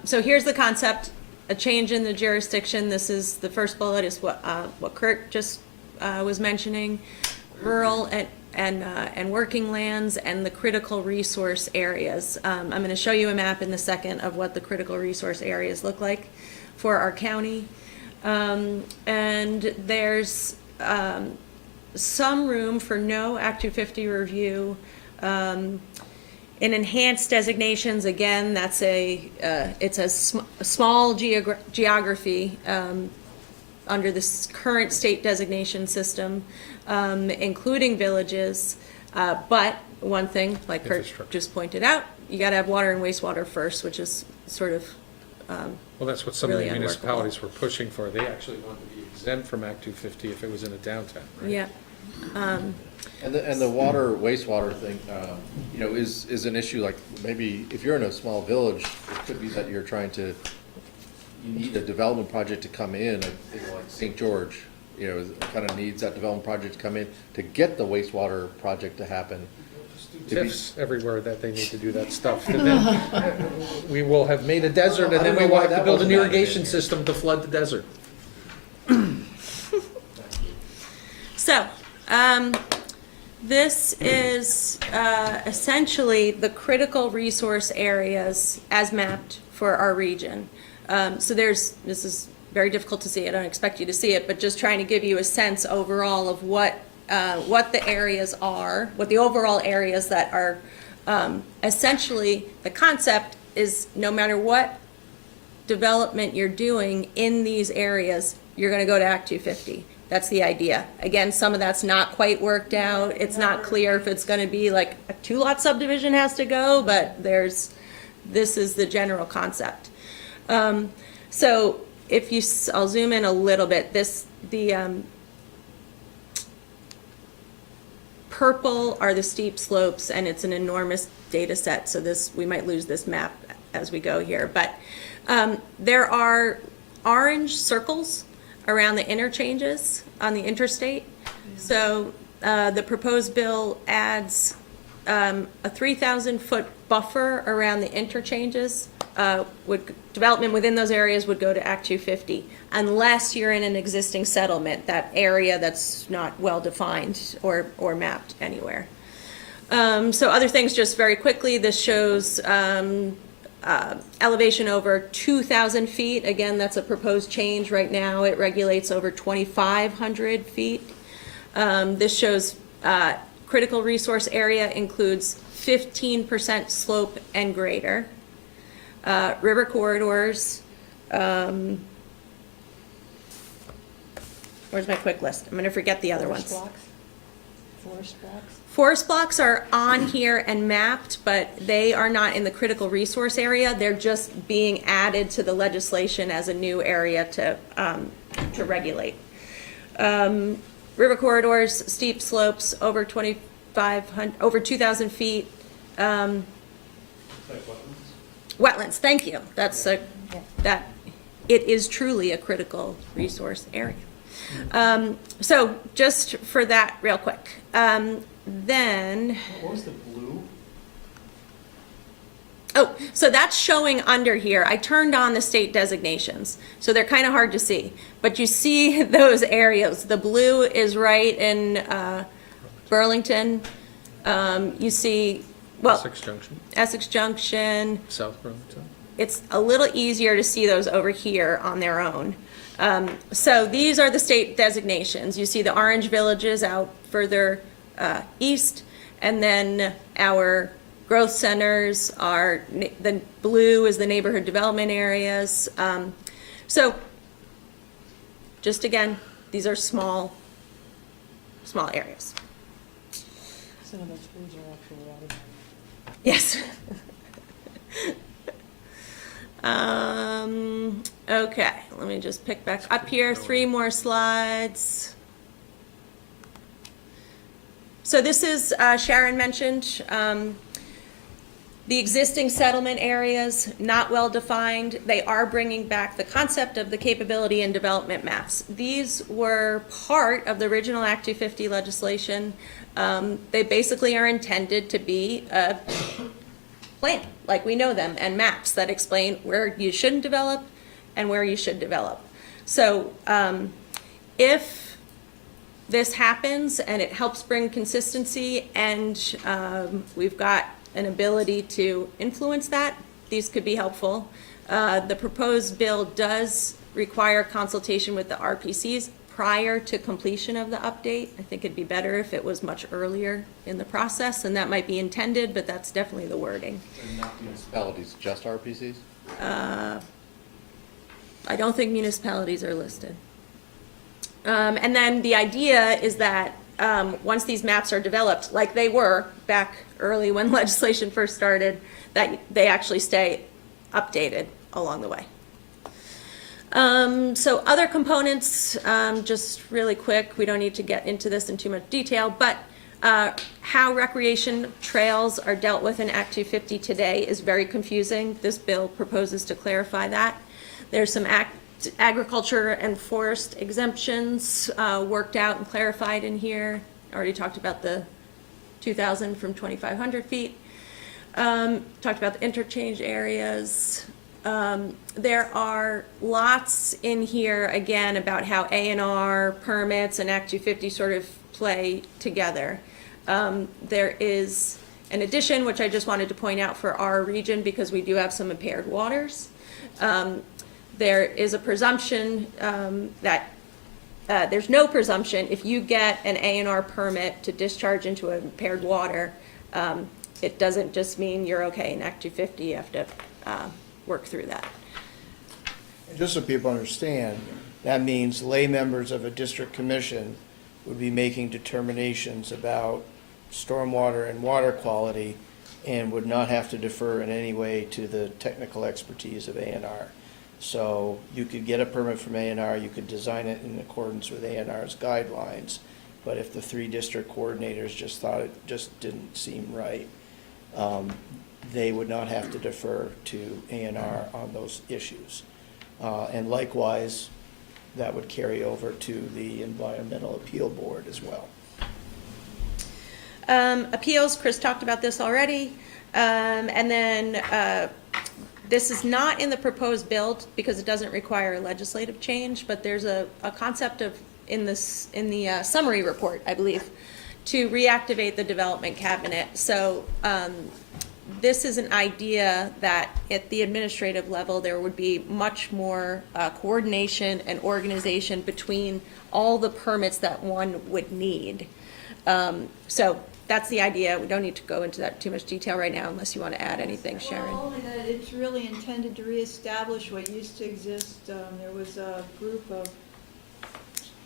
so here's the concept: a change in the jurisdiction. This is the first bullet, is what Kurt just was mentioning: rural and working lands and the critical resource areas. I'm going to show you a map in a second of what the critical resource areas look like for our county, and there's some room for no Act 250 review. In enhanced designations, again, that's it's a small geography under this current state designation system, including villages. But one thing, like Kurt just pointed out, you got to have water and wastewater first, which is sort of Well, that's what some really of the unworkable. municipalities were pushing for. They actually wanted to be exempt from Act 250 if it was in a downtown, right? Yeah. And the water, wastewater thing, is an issue. Like, maybe if you're in a small village, it could be that you need a development project to come in, like St. George, kind of needs that development project to come in to get the wastewater project to happen. TIFs everywhere that they need to do that stuff. And then we will have made a desert, and then we will have to build an irrigation system to flood the desert. So, this is essentially the critical resource areas as mapped for our region. So this is very difficult to see. I don't expect you to see it, but just trying to give you a sense overall of what what the areas are, what the overall areas that are, essentially, the concept is no matter what development you're doing in these areas, you're gonna go to Act 250. That's the idea. Again, some of that's not quite worked out. It's not clear if it's gonna be like a 2-lot subdivision has to go, but this is the general concept. So if you, I'll zoom in a little bit. The purple are the steep slopes, and it's an enormous data set, so we might lose this map as we go here. But there are orange circles around the interchanges on the interstate. So the proposed bill adds a 3,000-foot buffer around the interchanges. Development within those areas would go to Act 250, unless you're in an existing settlement, that area that's not well-defined or mapped anywhere. So other things, just very quickly, this shows elevation over 2,000 feet. Again, that's a proposed change right now. It regulates over 2,500 feet. This shows critical resource area includes 15% slope and greater. River corridors. Where's my quick list? I'm going to forget the other ones. Forest blocks? Forest blocks are on here and mapped, but they are not in the critical resource area. They're just being added to the legislation as a new area to regulate. River corridors, steep slopes over 2,500, over 2,000 feet. Wetlands, thank you. That's it is truly a critical resource area. So just for that real quick. Then. What was the blue? Oh, so that's showing under here. I turned on the state designations, so they're kind of hard to see. But you see those areas. The blue is right in Burlington. You see, well, Essex Junction. South Burlington. It's a little easier to see those over here on their own. So these are the state designations. You see the orange villages out further east, and then our growth centers are, the blue is the neighborhood development areas. So just again, these are small areas. Some of those trees are actually out of Yes. Okay, let me just pick back up here, 3 more slides. So this is, Sharon mentioned, the existing settlement areas, not well defined. They are bringing back the concept of the capability and development maps. These were part of the original Act 250 legislation. They basically are intended to be a plan, like we know them, and maps that explain where you shouldn't develop and where you should develop. So if this happens and it helps bring consistency, and we've got an ability to influence that, these could be helpful. The proposed bill does require consultation with the RPCs prior to completion of the update. I think it'd be better if it was much earlier in the process, and that might be intended, but that's definitely the wording. And not municipalities, just RPCs? I don't think municipalities are listed. And then the idea is that once these maps are developed, like they were back early when legislation first started, that they actually stay updated along the way. So other components, just really quick, we don't need to get into this in too much detail, but how recreation trails are dealt with in Act 250 today is very confusing. This bill proposes to clarify that. There's some agriculture and forest exemptions worked out and clarified in here. Already talked about the 2,000 from 2,500 feet. Talked about the interchange areas. There are lots in here, again, about how A&R permits and Act 250 sort of play together. There is an addition, which I just wanted to point out for our region, because we do have some impaired waters. There is a presumption that there's no presumption. If you get an A&R permit to discharge into impaired water, it doesn't just mean you're okay in Act 250, you have to work through that. And just so people understand, that means lay members of a district commission would be making determinations about stormwater and water quality and would not have to defer in any way to the technical expertise of A&R. So you could get a permit from A&R, you could design it in accordance with A&R's guidelines, but if the 3 district coordinators just thought it just didn't seem right, they would not have to defer to A&R on those issues. And likewise, that would carry over to the Environmental Appeal Board as well. Appeals, Chris talked about this already. And then this is not in the proposed bill because it doesn't require legislative change, but there's a concept of, in the summary report, I believe, to reactivate the development cabinet. So this is an idea that at the administrative level, there would be much more coordination and organization between all the permits that one would need. So that's the idea. We don't need to go into that too much detail right now unless you want to add anything, Sharon. Well, only that it's really intended to reestablish what used to exist. There was a group of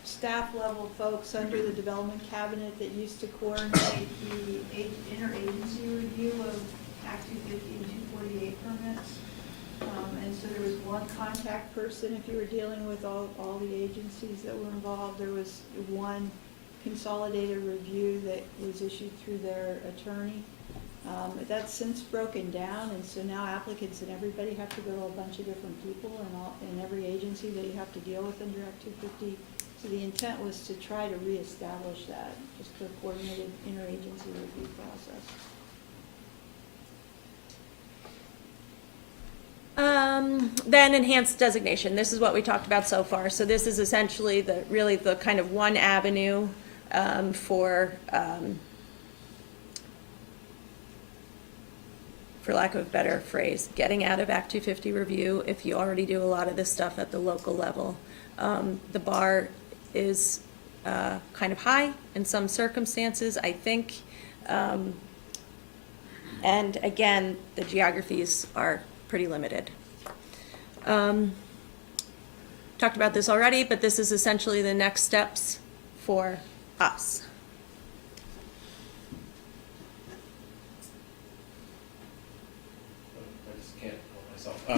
staff-level folks under the development cabinet that used to coordinate the interagency review of Act 250 and 248 permits. And so there was one contact person if you were dealing with all the agencies that were involved. There was one consolidated review that was issued through their attorney. That's since broken down, and so now applicants and everybody have to go to a bunch of different people in every agency that you have to deal with under Act 250. So the intent was to try to reestablish that, just a coordinated interagency review process. Then enhanced designation. This is what we talked about so far. So this is essentially really the kind of one avenue for lack of a better phrase, getting out of Act 250 review if you already do a lot of this stuff at the local level. The bar is kind of high in some circumstances, I think. And again, the geographies are pretty limited. Talked about this already, but this is essentially the next steps for us. I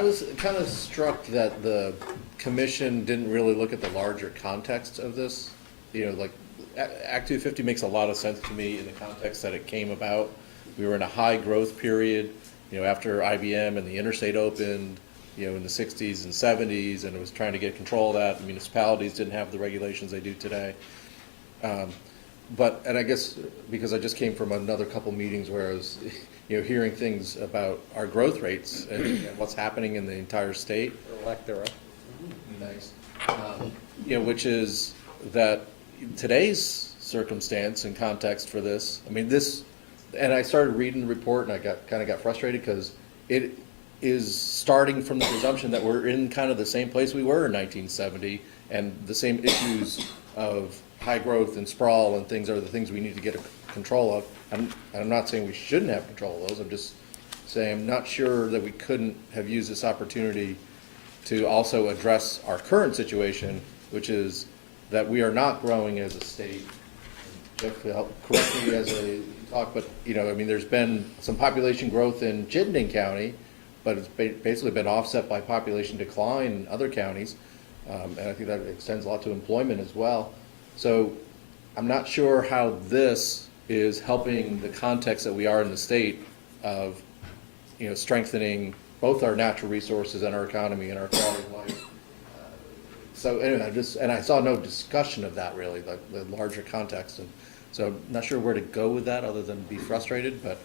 was kind of struck that the commission didn't really look at the larger context of this. You know, like Act 250 makes a lot of sense to me in the context that it came about. We were in a high growth period, you know, after IBM and the interstate opened, you know, in the 60s and 70s, and it was trying to get control of that. Municipalities didn't have the regulations they do today. And I guess because I just came from another couple meetings where I was, you know, hearing things about our growth rates and what's happening in the entire state. Or lack thereof. Thanks. You know, which is that today's circumstance and context for this, I mean, this, and I started reading the report and I kind of got frustrated because it is starting from the presumption that we're in kind of the same place we were in 1970 and the same issues of high growth and sprawl and things are the things we need to get control of. I'm not saying we shouldn't have control of those. I'm just saying I'm not sure that we couldn't have used this opportunity to also address our current situation, which is that we are not growing as a state. Jeff, correct me as I talk, but you know, I mean, there's been some population growth in Chittenden County, but it's basically been offset by population decline in other counties, and I think that extends a lot to employment as well. So I'm not sure how this is helping the context that we are in the state of, you know, strengthening both our natural resources and our economy and our quality of life. So anyway, I saw no discussion of that really, the larger context, and so I'm not sure where to go with that other than be frustrated, but.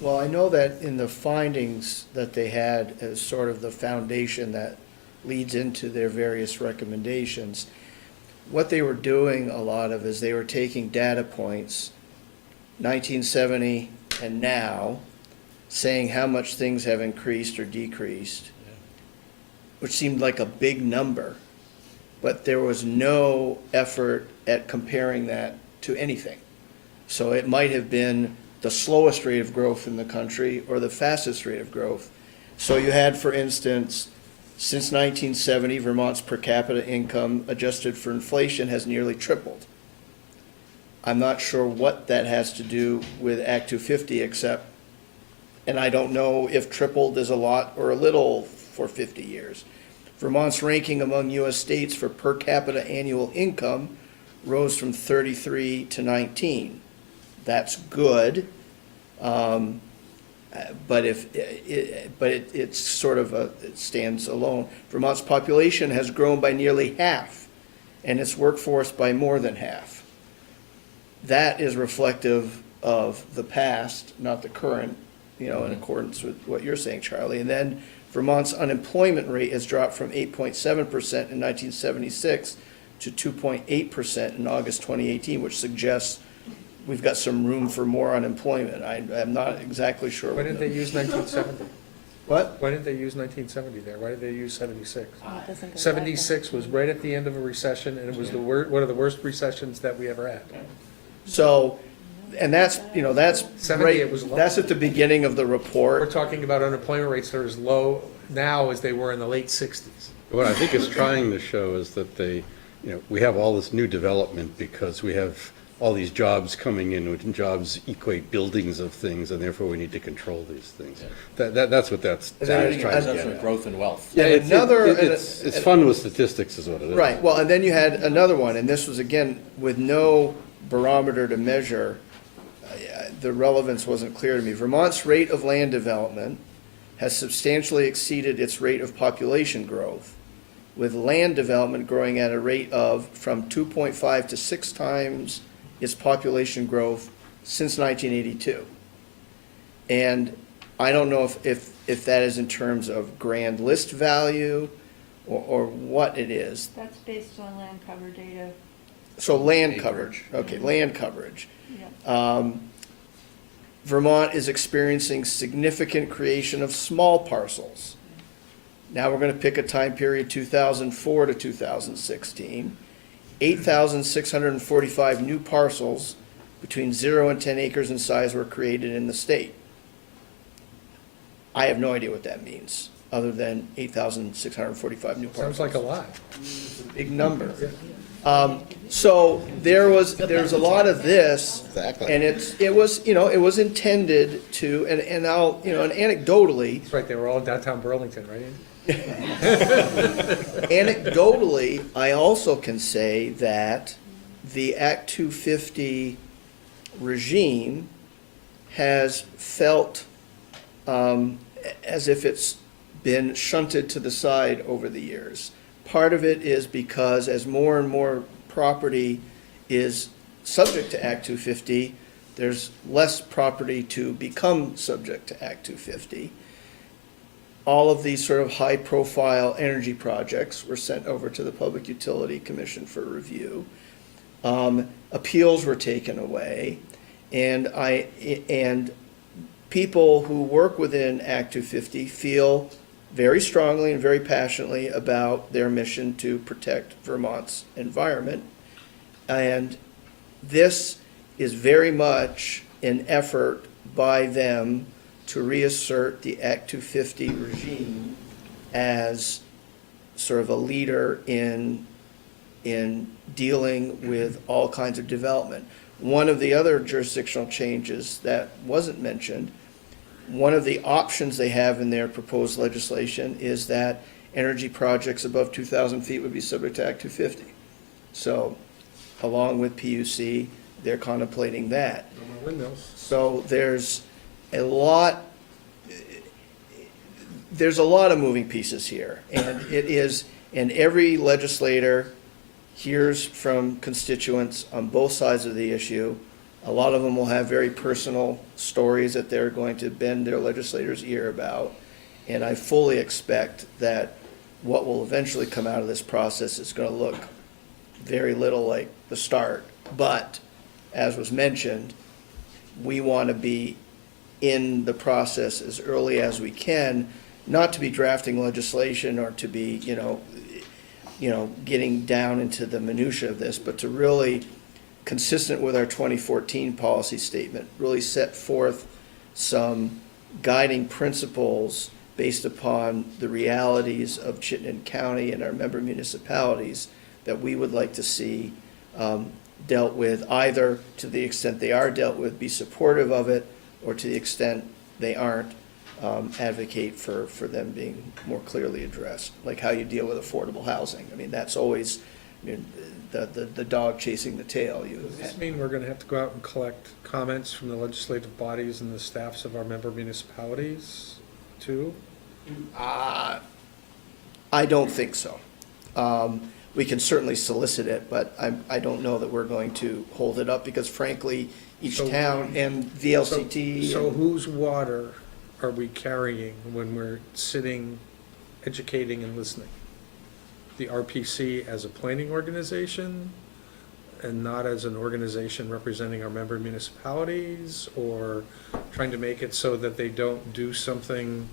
Well, I know that in the findings that they had as sort of the foundation that leads into their various recommendations, what they were doing a lot of is they were taking data points, 1970 and now, saying how much things have increased or decreased, which seemed like a big number. but there was no effort at comparing that to anything. So it might have been the slowest rate of growth in the country or the fastest rate of growth. So you had, for instance, since 1970, Vermont's per capita income adjusted for inflation has nearly tripled. I'm not sure what that has to do with Act 250 except, and I don't know if tripled is a lot or a little for 50 years. Vermont's ranking among U.S. states for per capita annual income rose from 33 to 19. That's good, but it's sort of it stands alone. Vermont's population has grown by nearly half, and its workforce by more than half. That is reflective of the past, not the current, in accordance with what you're saying, Charlie. And then Vermont's unemployment rate has dropped from 8.7% in 1976 to 2.8% in August 2018, which suggests we've got some room for more unemployment. I'm not exactly sure. Why didn't they use 1970? What? Why didn't they use 1970 there? Why did they use 76? Oh, it doesn't go back 76 was right at the end of a recession, and it was one of the worst recessions that we ever had. So, and that's, that's 70, right, it was low. that's at the beginning of the We're report. talking about unemployment rates that are as low now as they were in the late 60s. What I think it's trying to show is that we have all this new development because we have all these jobs coming in, and jobs equate buildings of things, and therefore we need to control these things. That's what that's trying to That's get for at. growth and wealth. Yeah, It's fun with statistics is what it is. Right, well, and then you had another one, and this was again with no barometer to measure. The relevance wasn't clear to me. Vermont's rate of land development has substantially exceeded its rate of population growth, with land development growing at a rate of from 2.5 to 6 times its population growth since 1982. And I don't know if that is in terms of grand list value or what it is. That's based on land cover data. So land coverage, okay, land coverage. Yeah. Vermont is experiencing significant creation of small parcels. Now we're going to pick a time period 2004 to 2016. 8,645 new parcels between 0 and 10 acres in size were created in the state. I have no idea what that means, other than 8,645 new parcels. Sounds like a lot. It's a big number. So there's a lot of this. Exactly. And it was intended to, and I'll, and anecdotally, That's right, they were all in downtown Burlington, right? anecdotally, I also can say that the Act 250 regime has felt as if it's been shunted to the side over the years. Part of it is because as more and more property is subject to Act 250, there's less property to become subject to Act 250. All of these sort of high-profile energy projects were sent over to the Public Utility Commission for review. Appeals were taken away, and people who work within Act 250 feel very strongly and very passionately about their mission to protect Vermont's environment. And this is very much an effort by them to reassert the Act 250 regime as sort of a leader in dealing with all kinds of development. One of the other jurisdictional changes that wasn't mentioned, one of the options they have in their proposed legislation is that energy projects above 2,000 feet would be subject to Act 250. So along with PUC, they're contemplating that. No more windmills. So there's a lot of moving pieces here. And every legislator hears from constituents on both sides of the issue. A lot of them will have very personal stories that they're going to bend their legislators' ear about. And I fully expect that what will eventually come out of this process is going to look very little like the start. But, as was mentioned, we want to be in the process as early as we can, not to be drafting legislation or to be, getting down into the minutia of this, but to really, consistent with our 2014 policy statement, really set forth some guiding principles based upon the realities of Chittenden County and our member municipalities that we would like to see dealt with, either to the extent they are dealt with, be supportive of it, or to the extent they aren't, advocate for them being more clearly addressed, like how you deal with affordable housing. I mean, that's always, the dog chasing the tail. Does this mean we're gonna have to go out and collect comments from the legislative bodies and the staffs of our member municipalities too? I don't think so. We can certainly solicit it, but I don't know that we're going to hold it up, because frankly, each town and VLCT. So whose water are we carrying when we're sitting, educating and listening? The RPC as a planning organization and not as an organization representing our member municipalities, or trying to make it so that they don't do something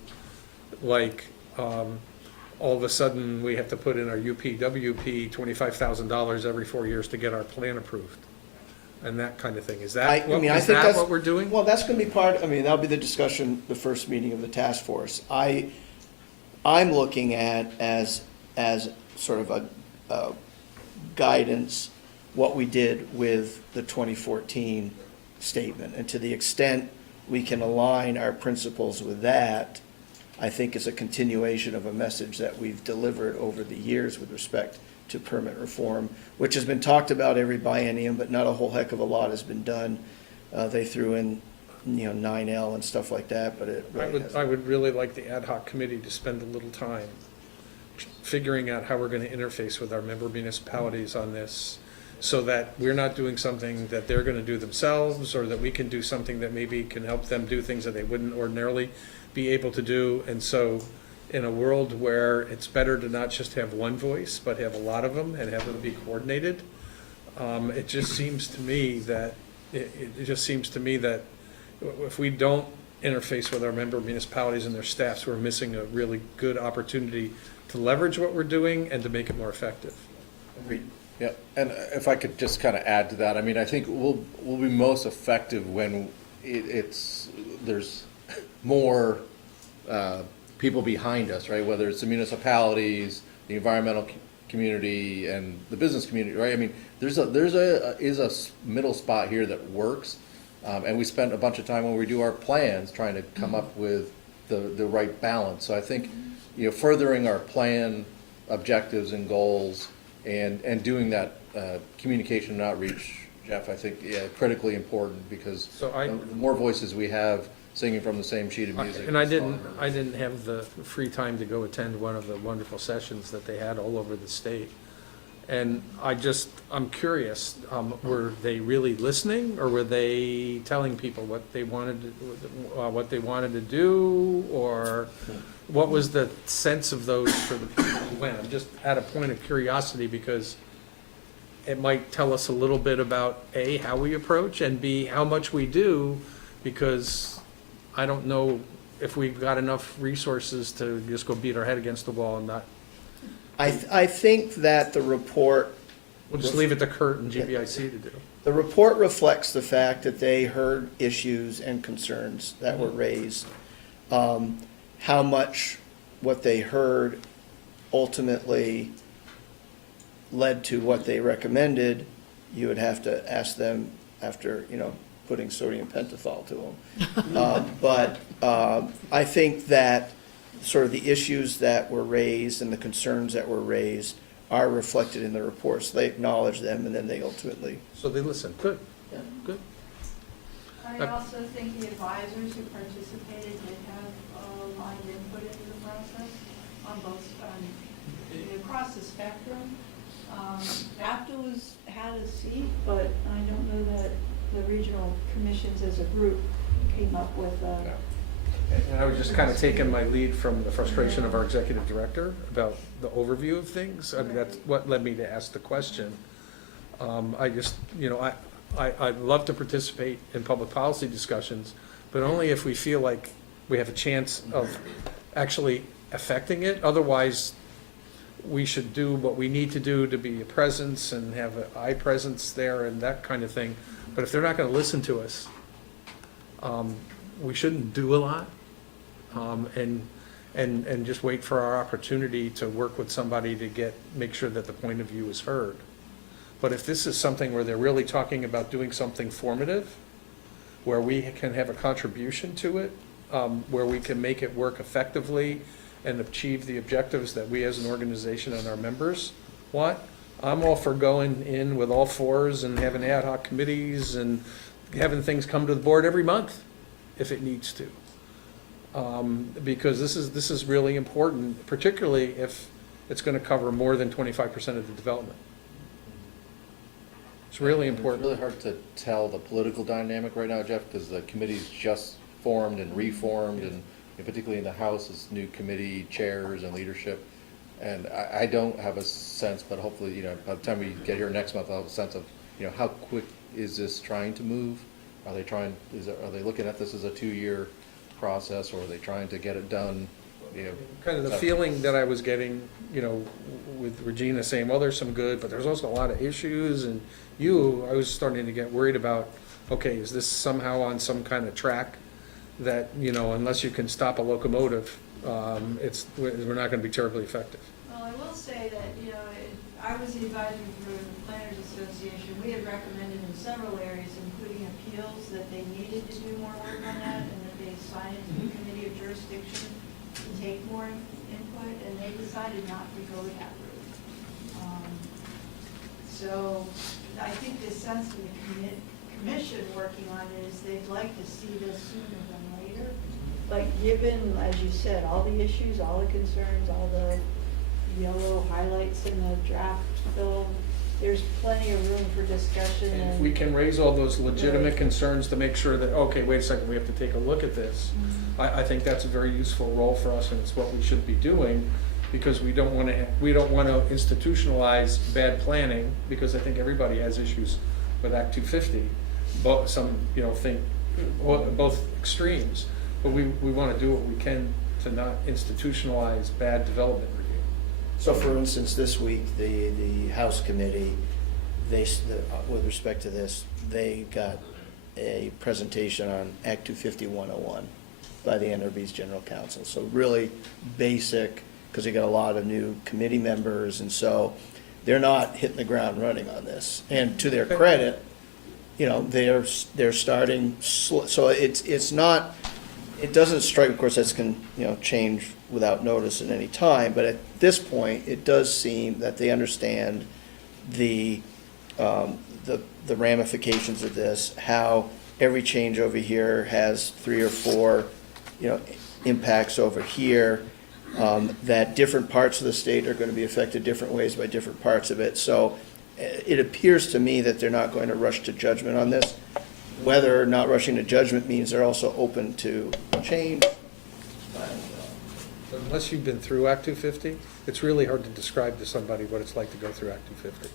like, all of a sudden we have to put in our UPWP $25,000 every 4 years to get our plan approved, and that kind of thing. Is that what we're doing? Well, that's gonna be that'll be the discussion, the first meeting of the task force. I'm looking at as sort of a guidance, what we did with the 2014 statement. And to the extent we can align our principles with that, I think is a continuation of a message that we've delivered over the years with respect to permit reform, which has been talked about every biennium, but not a whole heck of a lot has been done. They threw in, 9L and stuff like that, but it really hasn't. I would really like the ad hoc committee to spend a little time figuring out how we're gonna interface with our member municipalities on this, so that we're not doing something that they're gonna do themselves, or that we can do something that maybe can help them do things that they wouldn't ordinarily be able to do. And so in a world where it's better to not just have one voice, but have a lot of them and have them be coordinated, it just seems to me that, if we don't interface with our member municipalities and their staffs, we're missing a really good opportunity to leverage what we're doing and to make it more effective. Yeah, and if I could just kind of add to that, I mean, I think we'll be most effective when there's more people behind us, right? Whether it's the municipalities, the environmental community, and the business community, right? I mean, there's a middle spot here that works, and we spent a bunch of time when we do our plans trying to come up with the right balance. So I think, furthering our plan objectives and goals, and doing that communication and outreach, Jeff, I think, critically important, because the more voices we have singing from the same sheet of music. And I didn't have the free time to go attend one of the wonderful sessions that they had all over the state. And I'm curious, were they really listening, or were they telling people what they wanted to do, or what was the sense of those for the people who went? I'm just at a point of curiosity, because it might tell us a little bit about A, how we approach, and B, how much we do, because I don't know if we've got enough resources to just go beat our head against the wall and not. I think that the report. We'll just leave it to Kurt and GBIC to do. The report reflects the fact that they heard issues and concerns that were raised. How much what they heard ultimately led to what they recommended, you would have to ask them after, putting sodium pentothal to them. But I think that sort of the issues that were raised and the concerns that were raised are reflected in the reports. They acknowledge them, and then they ultimately. So they listen. Good. Yeah. Good. I also think the advisors who participated did have a lot of input into the process on both, across the spectrum. APTA had a seat, but I don't know that the regional commissions as a group came up with And I was just kind of taking my lead from the frustration of our executive director about the overview of things. I mean, that's what led me to ask the question. I just, I'd love to participate in public policy discussions, but only if we feel like we have a chance of actually affecting it. Otherwise, we should do what we need to do to be a presence and have an eye presence there and that kind of thing. But if they're not gonna listen to us, we shouldn't do a lot. And just wait for our opportunity to work with somebody to make sure that the point of view is heard. But if this is something where they're really talking about doing something formative, where we can have a contribution to it, where we can make it work effectively and achieve the objectives that we as an organization and our members want, I'm all for going in with all fours and having ad hoc committees and having things come to the board every month if it needs to. Because this is really important, particularly if it's gonna cover more than 25% of the development. It's really important. It's really hard to tell the political dynamic right now, Jeff, because the committee's just formed and reformed, and particularly in the House, it's new committee chairs and leadership. And I don't have a sense, but hopefully, by the time we get here next month, I'll have a sense of, how quick is this trying to move? Are they looking at this as a 2-year process, or are they trying to get it done? Kind of the feeling that I was getting, with Regina saying, well, there's some good, but there's also a lot of issues, and I was starting to get worried about, okay, is this somehow on some kind of track that, unless you can stop a locomotive, we're not gonna be terribly effective. Well, I will say that, I was the advisor for the Planners Association. We had recommended in several areas, including appeals, that they needed to do more work on that, and that they assign it to the committee of jurisdiction to take more input, and they decided not to go that route. So I think the sense of the commission working on it is they'd like to see this sooner than later. But given, as you said, all the issues, all the concerns, all the yellow highlights in the draft bill, there's plenty of room for discussion. And if we can raise all those legitimate concerns to make sure that, okay, wait a second, we have to take a look at this. I think that's a very useful role for us, and it's what we should be doing, because we don't want to institutionalize bad planning, because I think everybody has issues with Act 250. Both both extremes, but we want to do what we can to not institutionalize bad development review. So for instance, this week, the House Committee, with respect to this, they got a presentation on Act 250 101 by the NRB's General Counsel. So really basic, because they got a lot of new committee members, and so they're not hitting the ground running on this. And to their credit, they're starting slow. So it's not, it doesn't strike, of course, that's can, change without notice at any time, but at this point, it does seem that they understand the ramifications of this, how every change over here has 3 or 4, impacts over here, that different parts of the state are going to be affected different ways by different parts of it. So it appears to me that they're not going to rush to judgment on this. Whether not rushing to judgment means they're also open to change. Unless you've been through Act 250, it's really hard to describe to somebody what it's like to go through Act 250.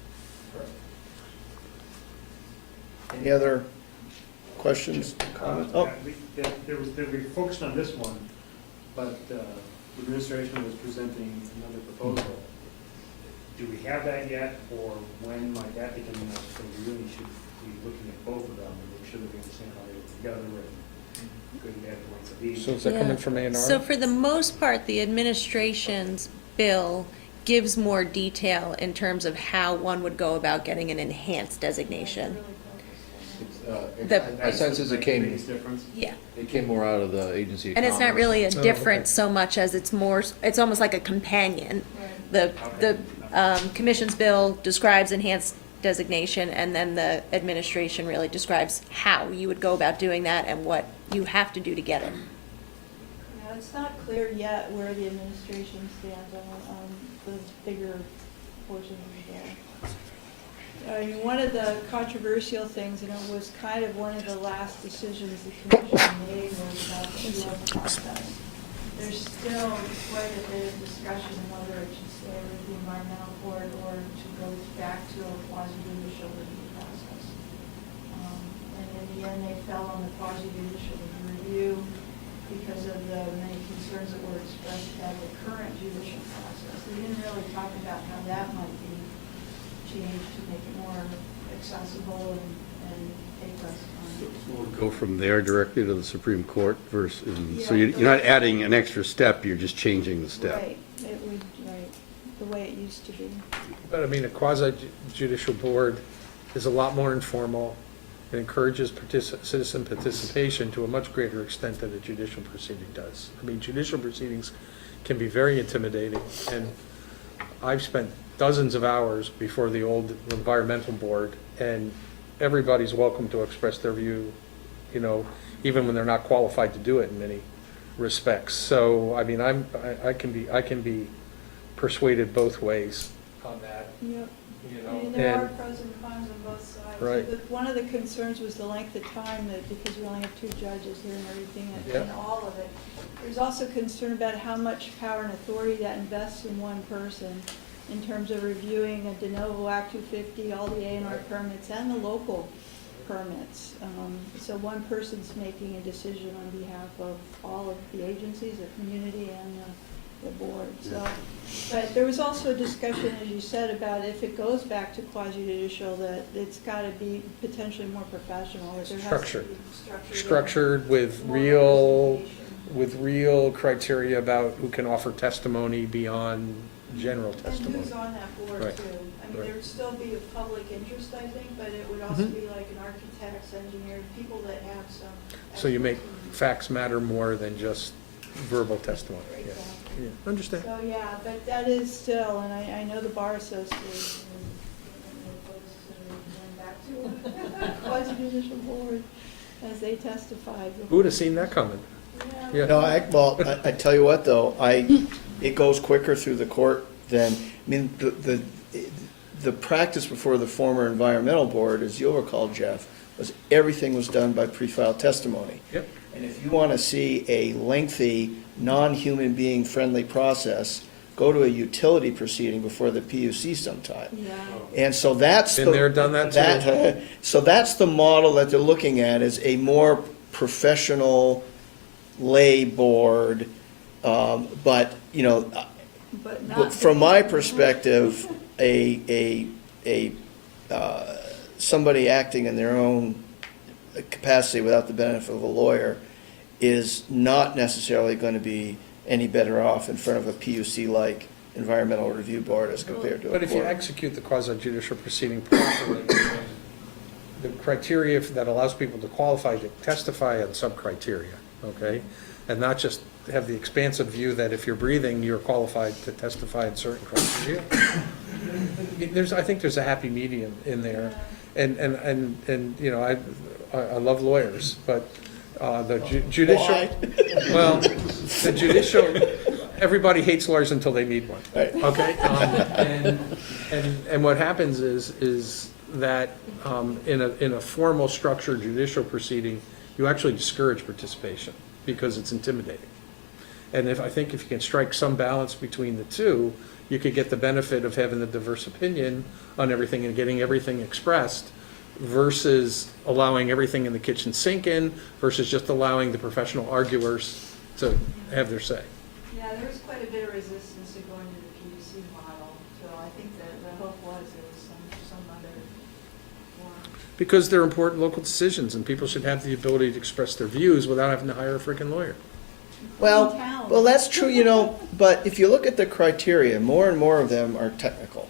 Any other questions, comments? Oh, We focused on this one, but the administration was presenting another proposal. Do we have that yet, or when might that become enough? So we really should be looking at both of them and make sure that we understand how they work together and good and bad points of each. So is that coming from A&R? So for the most part, the administration's bill gives more detail in terms of how one would go about getting an enhanced designation. My sense is it came more out of the agency of And it's not commerce. really a difference so much as it's almost like a companion. The commission's bill describes enhanced designation, and then the administration really describes how you would go about doing that and what you have to do to get it. Now, it's not clear yet where the administration stands on the bigger portions of the bill. I mean, one of the controversial things, and it was kind of one of the last decisions the commission made, was about the process. There's still quite a bit of discussion whether it should stay with the environmental court or to go back to a quasi-judicial review process. And in the end, they fell on the quasi-judicial review. because of the many concerns that were expressed about the current judicial process. They didn't really talk about how that might be changed to make it more accessible and take less time. Go from there directly to the Supreme Court versus, so Yeah. you're not adding an extra step, you're just changing the step. Right, it would, right, the way it used to be. But I mean, a quasi judicial board is a lot more informal. It encourages citizen participation to a much greater extent than a judicial proceeding does. I mean, judicial proceedings can be very intimidating, and I've spent dozens of hours before the old environmental board, and everybody's welcome to express their view, you know, even when they're not qualified to do it in many respects. So, I mean, I can be persuaded both ways on that, Yep. you I know. mean, there are And pros and cons on both sides. Right. One of the concerns was the length of time, that because we only have two judges hearing everything and Yep. all of it. There's also concern about how much power and authority that invests in one person in terms of reviewing a de novo Act 250, all the A&R permits and the local permits. So one person's making a decision on behalf of all of the agencies, the community, and the board. So, but there was also a discussion, as you said, about if it goes back to quasi-judicial, that it's got to be potentially more professional. That there has to Structured. be structured with more real criteria about who can offer testimony beyond general And testimony. who's on that board Right. too. I mean, Right. there would still be a public interest, I think, but it would also Mhm. be like an architects, engineers, people that have some. So you make expertise. facts matter more than just verbal testimony. Yeah. Exactly. Yeah. Understand. So, yeah, but that is still, and I know the Bar Association is opposed to going back to a quasi-judicial board as they testified. Who would have seen that coming? Yeah. No, I tell you what, though, it goes quicker through the court than, I mean, the practice before the former environmental board, as you'll recall, Jeff, was everything was done by pre-filed testimony. Yep. And if you want to see a lengthy, non-human being friendly process, go to a utility proceeding before the PUC sometime. Yeah. And so that's Been there, done that too. So that's the model that they're looking at, is a more professional lay board. But, you know, But not. from my perspective, somebody acting in their own capacity without the benefit of a lawyer is not necessarily going to be any better off in front of a PUC-like environmental review board as compared to a But if you court. execute the quasi-judicial proceeding properly, the criteria that allows people to qualify to testify on some-criteria, okay? And not just have the expansive view that if you're breathing, you're qualified to testify in certain criteria. I think there's a happy medium in there. And you know, I love lawyers, but the judicial. Why? Well, the judicial, everybody hates lawyers until they need one. Right. Okay? And what happens is that in a formal structured judicial proceeding, you actually discourage participation because it's intimidating. And I think if you can strike some balance between the two, you could get the benefit of having the diverse opinion on everything and getting everything expressed versus allowing everything in the kitchen sink in versus just allowing the professional arguers to have their say. Yeah, there was quite a bit of resistance to going to the PUC model, so I think that the hope was there was some other form. Because they're important local decisions and people should have the ability to express their views without having to hire a freaking lawyer. Well, Town. well, that's true, you know, but if you look at the criteria, more and more of them are technical.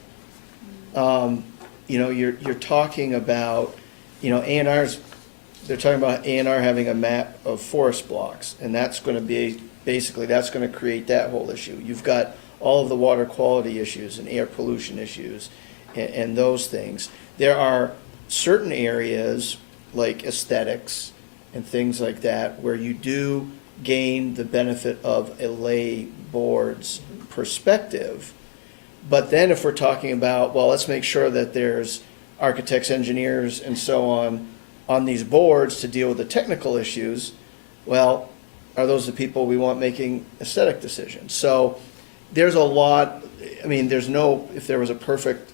You know, you're talking about, you know, A&Rs, they're talking about A&R having a map of forest blocks, and that's gonna be, basically, that's gonna create that whole issue. You've got all of the water quality issues and air pollution issues and those things. There are certain areas, like aesthetics and things like that, where you do gain the benefit of a lay board's perspective. But then if we're talking about, well, let's make sure that there's architects, engineers, and so on these boards to deal with the technical issues, well, are those the people we want making aesthetic decisions? So there's a lot, I mean, if there was a perfect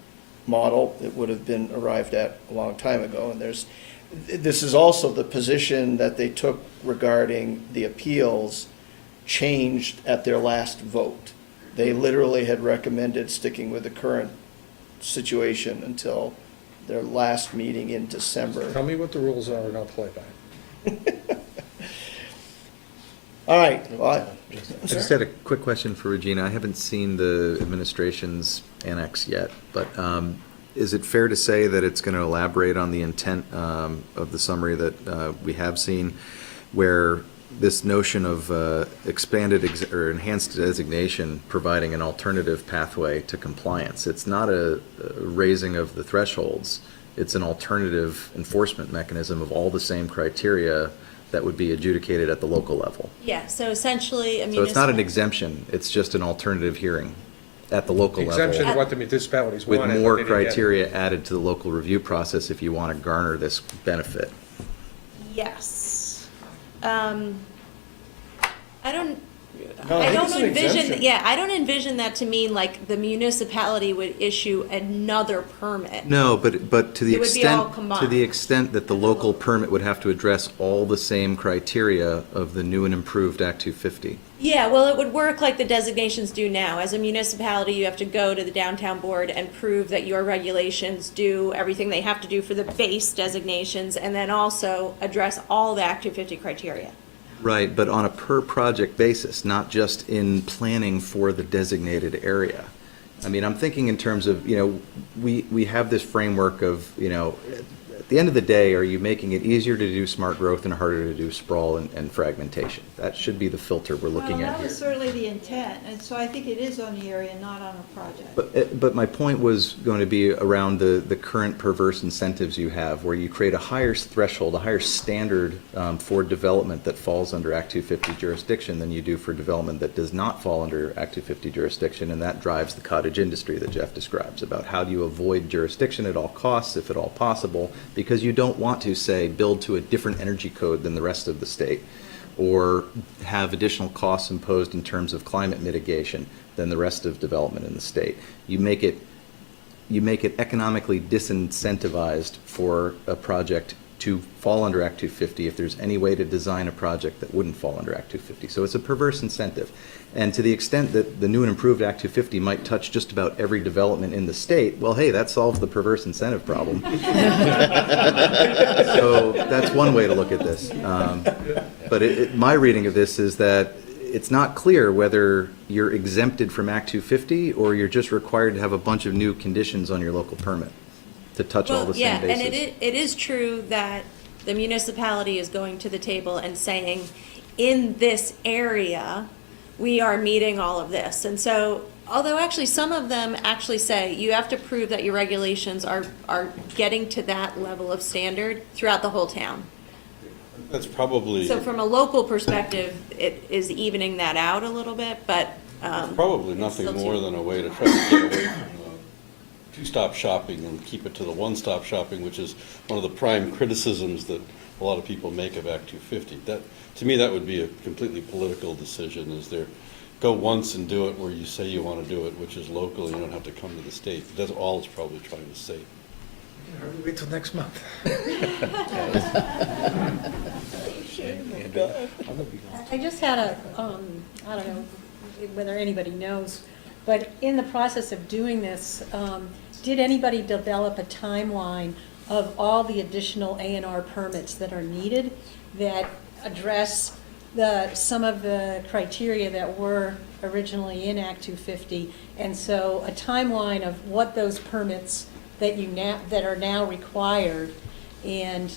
model, it would have been arrived at a long time ago, and this is also the position that they took regarding the appeals changed at their last vote. They literally had recommended sticking with the current situation until their last meeting in December. Tell me what the rules are and I'll play by. All right, well, I just had a quick question for Regina. I haven't seen the administration's annex yet, but is it fair to say that it's going to elaborate on the intent of the summary that we have seen, where this notion of expanded or enhanced designation providing an alternative pathway to compliance? It's not a raising of the thresholds. It's an alternative enforcement mechanism of all the same criteria that would be adjudicated at the local level. Yeah, so essentially, So it's not an exemption, it's just an alternative hearing at the local level. Exemption to what the municipalities With wanted, but more they didn't get it. criteria added to the local review process if you want to garner this benefit. yes. I don't No, I think it's an envision, exemption. yeah, I don't envision that to mean like the municipality would issue another permit. No, but to the It would be all extent, combined. that the local permit would have to address all the same criteria of the new and improved Act 250. Yeah, well, it would work like the designations do now. As a municipality, you have to go to the downtown board and prove that your regulations do everything they have to do for the base designations, and then also address all the Act 250 criteria. Right, but on a per-project basis, not just in planning for the designated area. I mean, I'm thinking in terms of, we have this framework of, at the end of the day, are you making it easier to do smart growth and harder to do sprawl and fragmentation? That should be the filter we're looking at That here. was certainly the intent, and so I think it is on the area, not on a project. But my point was going to be around the current perverse incentives you have, where you create a higher threshold, a higher standard for development that falls under Act 250 jurisdiction than you do for development that does not fall under Act 250 jurisdiction, and that drives the cottage industry that Jeff describes, about how do you avoid jurisdiction at all costs, if at all possible, because you don't want to, say, build to a different energy code than the rest of the state, or have additional costs imposed in terms of climate mitigation than the rest of development in the state. You make it economically disincentivized for a project to fall under Act 250 if there's any way to design a project that wouldn't fall under Act 250. So it's a perverse incentive. And to the extent that the new and improved Act 250 might touch just about every development in the state, well, hey, that solves the perverse incentive problem. So that's one way to look at this. But my reading of this is that it's not clear whether you're exempted from Act 250 or you're just required to have a bunch of new conditions on your local permit to touch all the same bases. And it is true that the municipality is going to the table and saying, in this area, we are meeting all of this. And so, although actually some of them actually say you have to prove that your regulations are getting to that level of standard throughout the whole town. That's probably, So from a local perspective, it is evening that out a little bit, but. probably it's nothing still more too- than a way to try to get away from two-stop shopping and keep it to the one-stop shopping, which is one of the prime criticisms that a lot of people make of Act 250. That, to me, that would be a completely political decision, is there, go once and do it where you say you want to do it, which is local, and you don't have to come to the state. That's all it's probably trying to say. Wait till next month. I just had a, I don't know whether anybody knows, but in the process of doing this, did anybody develop a timeline of all the additional A&R permits that are needed that address some of the criteria that were originally in Act 250? And so a timeline of what those permits that are now required, and,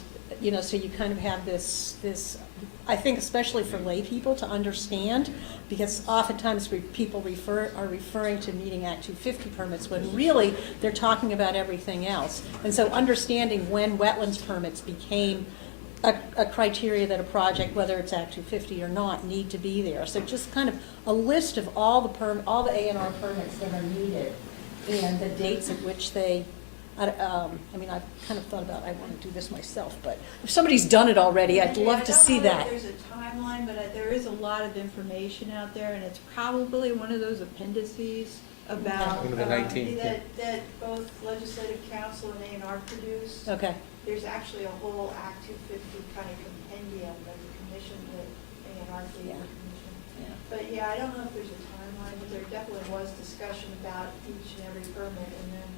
so you kind of have this, I think especially for lay people to understand, because oftentimes people are referring to meeting Act 250 permits when really they're talking about everything else. And so understanding when wetlands permits became a criteria that a project, whether it's Act 250 or not, need to be there. So just kind of a list of all the A&R permits that are needed and the dates at which they, I've kind of thought about, I want to do this myself, but if somebody's done it already, I'd love to see that. There's a timeline, but there is a lot of information out there, and it's probably one of those appendices about, One of the 19, yeah. that both Legislative Council and A&R produced. Okay. there's actually a whole Act 250 kind of compendium that the commission, the A&R Yeah. commission. Yeah. But yeah, I don't know if there's a timeline, but there definitely was discussion about each and every permit. And then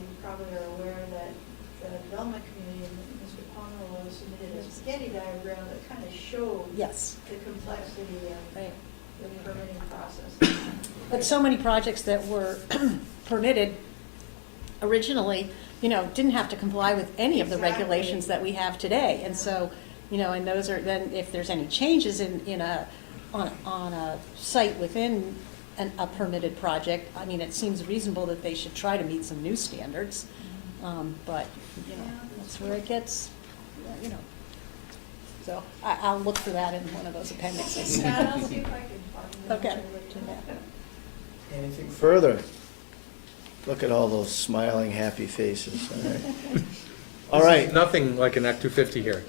you probably are aware that the development committee and Mr. Pomerolo submitted a spaghetti diagram that kind of showed Yes. the complexity of Right. the permitting process. But so many projects that were permitted originally, didn't have to comply with any of the Exactly. regulations that we have today. And so, and those are, then if there's any changes on a site within a permitted project, I mean, it seems reasonable that they should try to meet some new standards. But, that's where it gets, So I'll look for that in one of those appendices. Yeah, I'll see if I can find it. Okay. Anything further? Look at all those smiling, happy faces. All right. Nothing like an Act 250 here.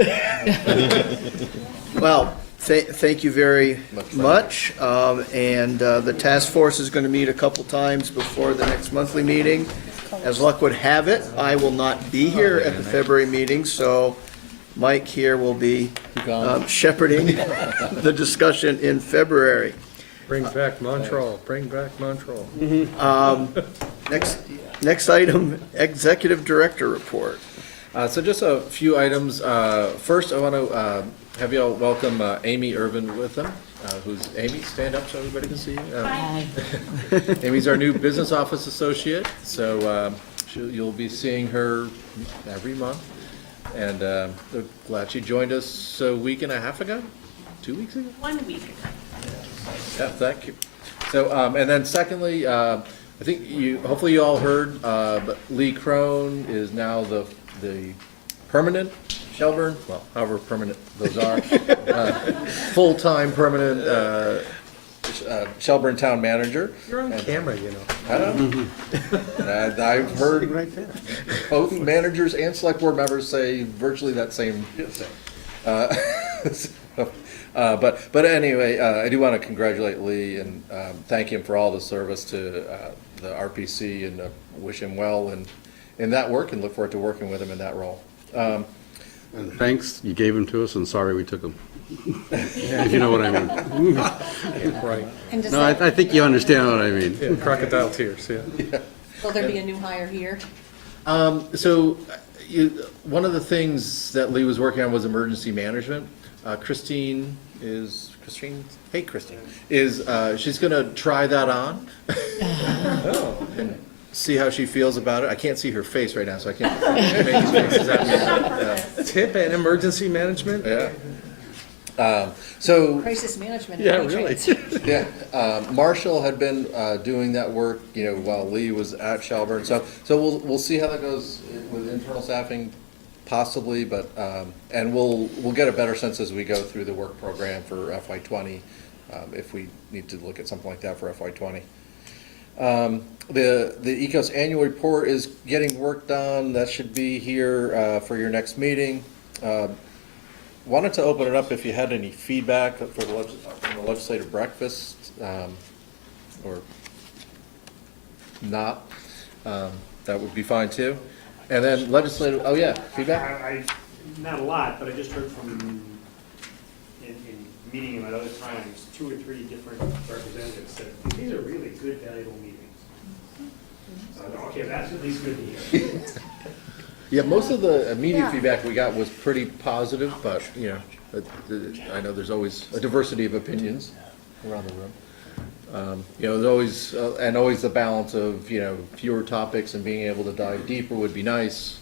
Well, thank you very much. And the task force is going to meet a couple times before the next monthly meeting. As luck would have it, I will not be here at the February meeting, so Mike here will be shepherding the discussion in February. Bring back Montrol, bring back Montrol. Next item, executive director report. So just a few items. First, I want to have you all welcome Amy Irvin with them. Who's Amy? Stand up so everybody can see you. Hi. Amy's our new business office associate, so you'll be seeing her every month. And we're glad she joined us a week and a half ago, 2 weeks ago? 1 week ago. Yeah, thank you. So, and then secondly, I think hopefully you all heard, but Lee Crone is now the permanent Shelburne, well, however permanent those are, full-time permanent Shelburne Town Manager. You're on camera, I know. And I've heard both managers and select board members say virtually that same thing. But anyway, I do want to congratulate Lee and thank him for all the service to the RPC and wish him well in that work and look forward to working with him in that role. And thanks, you gave them to us, and sorry we took them. If you know what I mean. Right. And does No, that, I think you understand what I mean. Yeah, crocodile tears, yeah. will there be a new hire here? So one of the things that Lee was working on was emergency management. Christine, hey Christine, she's gonna try that on. And see how she feels about it. I can't see her face right now, so I can't make any faces at me. Tip and emergency management? Yeah. So. Crisis management. Yeah, really. Yeah, Marshall had been doing that work, while Lee was at Shelburne. So we'll see how that goes with internal staffing, possibly, but and we'll get a better sense as we go through the work program for FY20, if we need to look at something like that for FY20. The ECOS annual report is getting worked on. That should be here for your next meeting. Wanted to open it up if you had any feedback for the legislative breakfast, or not, that would be fine too. And then legislative, oh yeah, feedback? Not a lot, but I just heard from, in meeting him at other times, 2 or 3 different representatives said, these are really good, valuable meetings. So, okay, that's at least good to hear. Yeah, most of the immediate feedback we got was pretty positive, but, I know there's always a diversity of opinions around the room. There's always, and always the balance of, fewer topics and being able to dive deeper would be nice.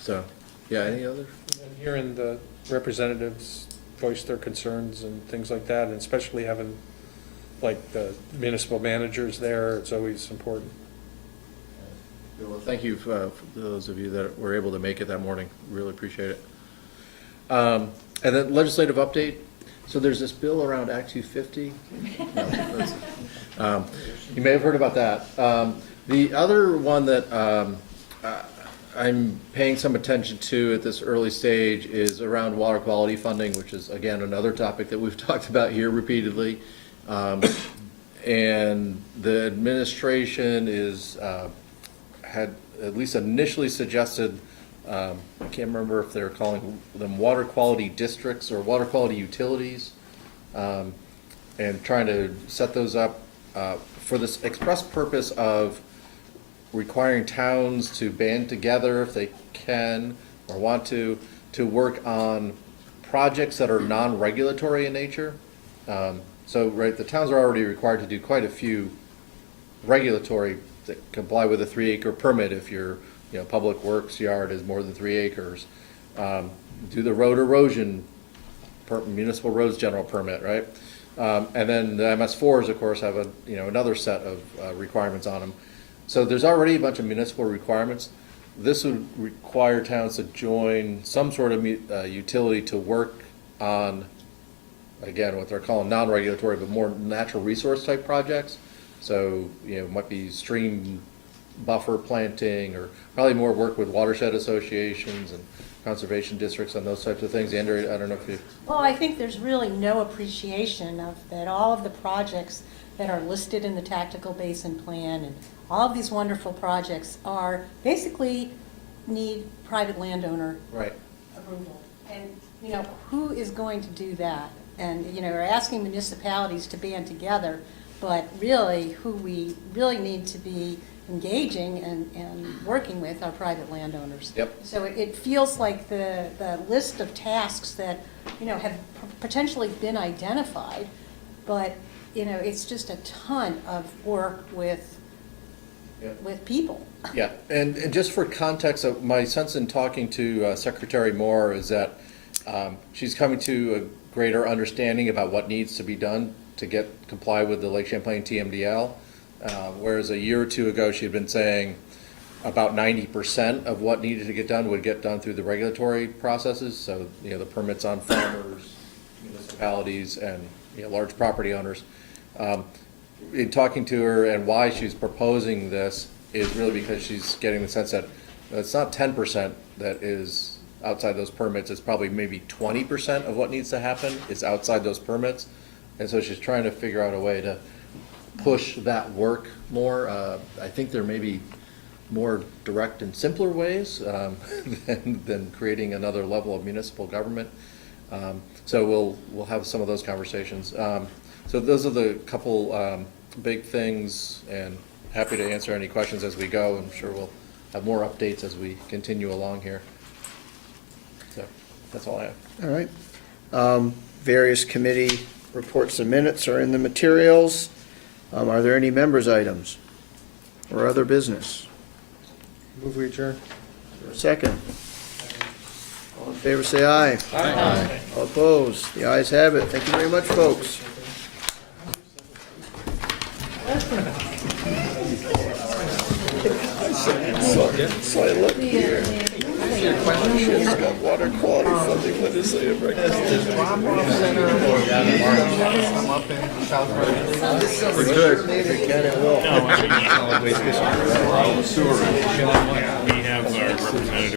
So, yeah, any other? And hearing the representatives voice their concerns and things like that, and especially having, like, the municipal managers there, it's always important. Well, thank you for those of you that were able to make it that morning. Really appreciate it. And then legislative update. So there's this bill around Act 250. You may have heard about that. The other one that I'm paying some attention to at this early stage is around water quality funding, which is, again, another topic that we've talked about here repeatedly. And the administration at least initially suggested, I can't remember if they were calling them water quality districts or water quality utilities, and trying to set those up for this express purpose of requiring towns to band together if they can or want to work on projects that are non-regulatory in nature. So, right, the towns are already required to do quite a few regulatory that comply with a 3-acre permit if your, public works yard is more than 3 acres. Do the road erosion, municipal roads general permit, right? And then the MS4s, of course, have another set of requirements on them. So there's already a bunch of municipal requirements. This would require towns to join some sort of utility to work on, again, what they're calling non-regulatory, but more natural resource type projects. So, it might be stream buffer planting, or probably more work with watershed associations and conservation districts on those types of things. Andrew, I don't know if you... Well, I think there's really no appreciation of that all of the projects that are listed in the Tactical Basin Plan and all of these wonderful projects are basically need private landowner Right. approval. And, who is going to do that? And, we're asking municipalities to band together, but really who we really need to be engaging and working with are private landowners. Yep. So it feels like the list of tasks that, have potentially been identified, but, it's just a ton of work with people. Yeah, and just for context, my sense in talking to Secretary Moore is that she's coming to a greater understanding about what needs to be done to comply with the Lake Champlain TMDL, whereas a year or two ago she had been saying about 90% of what needed to get done would get done through the regulatory processes, so the permits on farmers, municipalities, and large property owners. In talking to her and why she's proposing this is really because she's getting the sense that it's not 10% that is outside those permits, it's probably maybe 20% of what needs to happen is outside those permits. And so she's trying to figure out a way to push that work more. I think there may be more direct and simpler ways than creating another level of municipal government. So we'll have some of those conversations. So those are the couple big things, and happy to answer any questions as we go. I'm sure we'll have more updates as we continue along here. So that's all I have. All right. Various committee reports and minutes are in the materials. Are there any members' items or other business? Move we adjourn. Second. All in favor, say aye. Aye. All opposed? The ayes have it. Thank you very much, folks. So I look here. She's got water quality funding. What is it? We're good. They can and will. We have our representative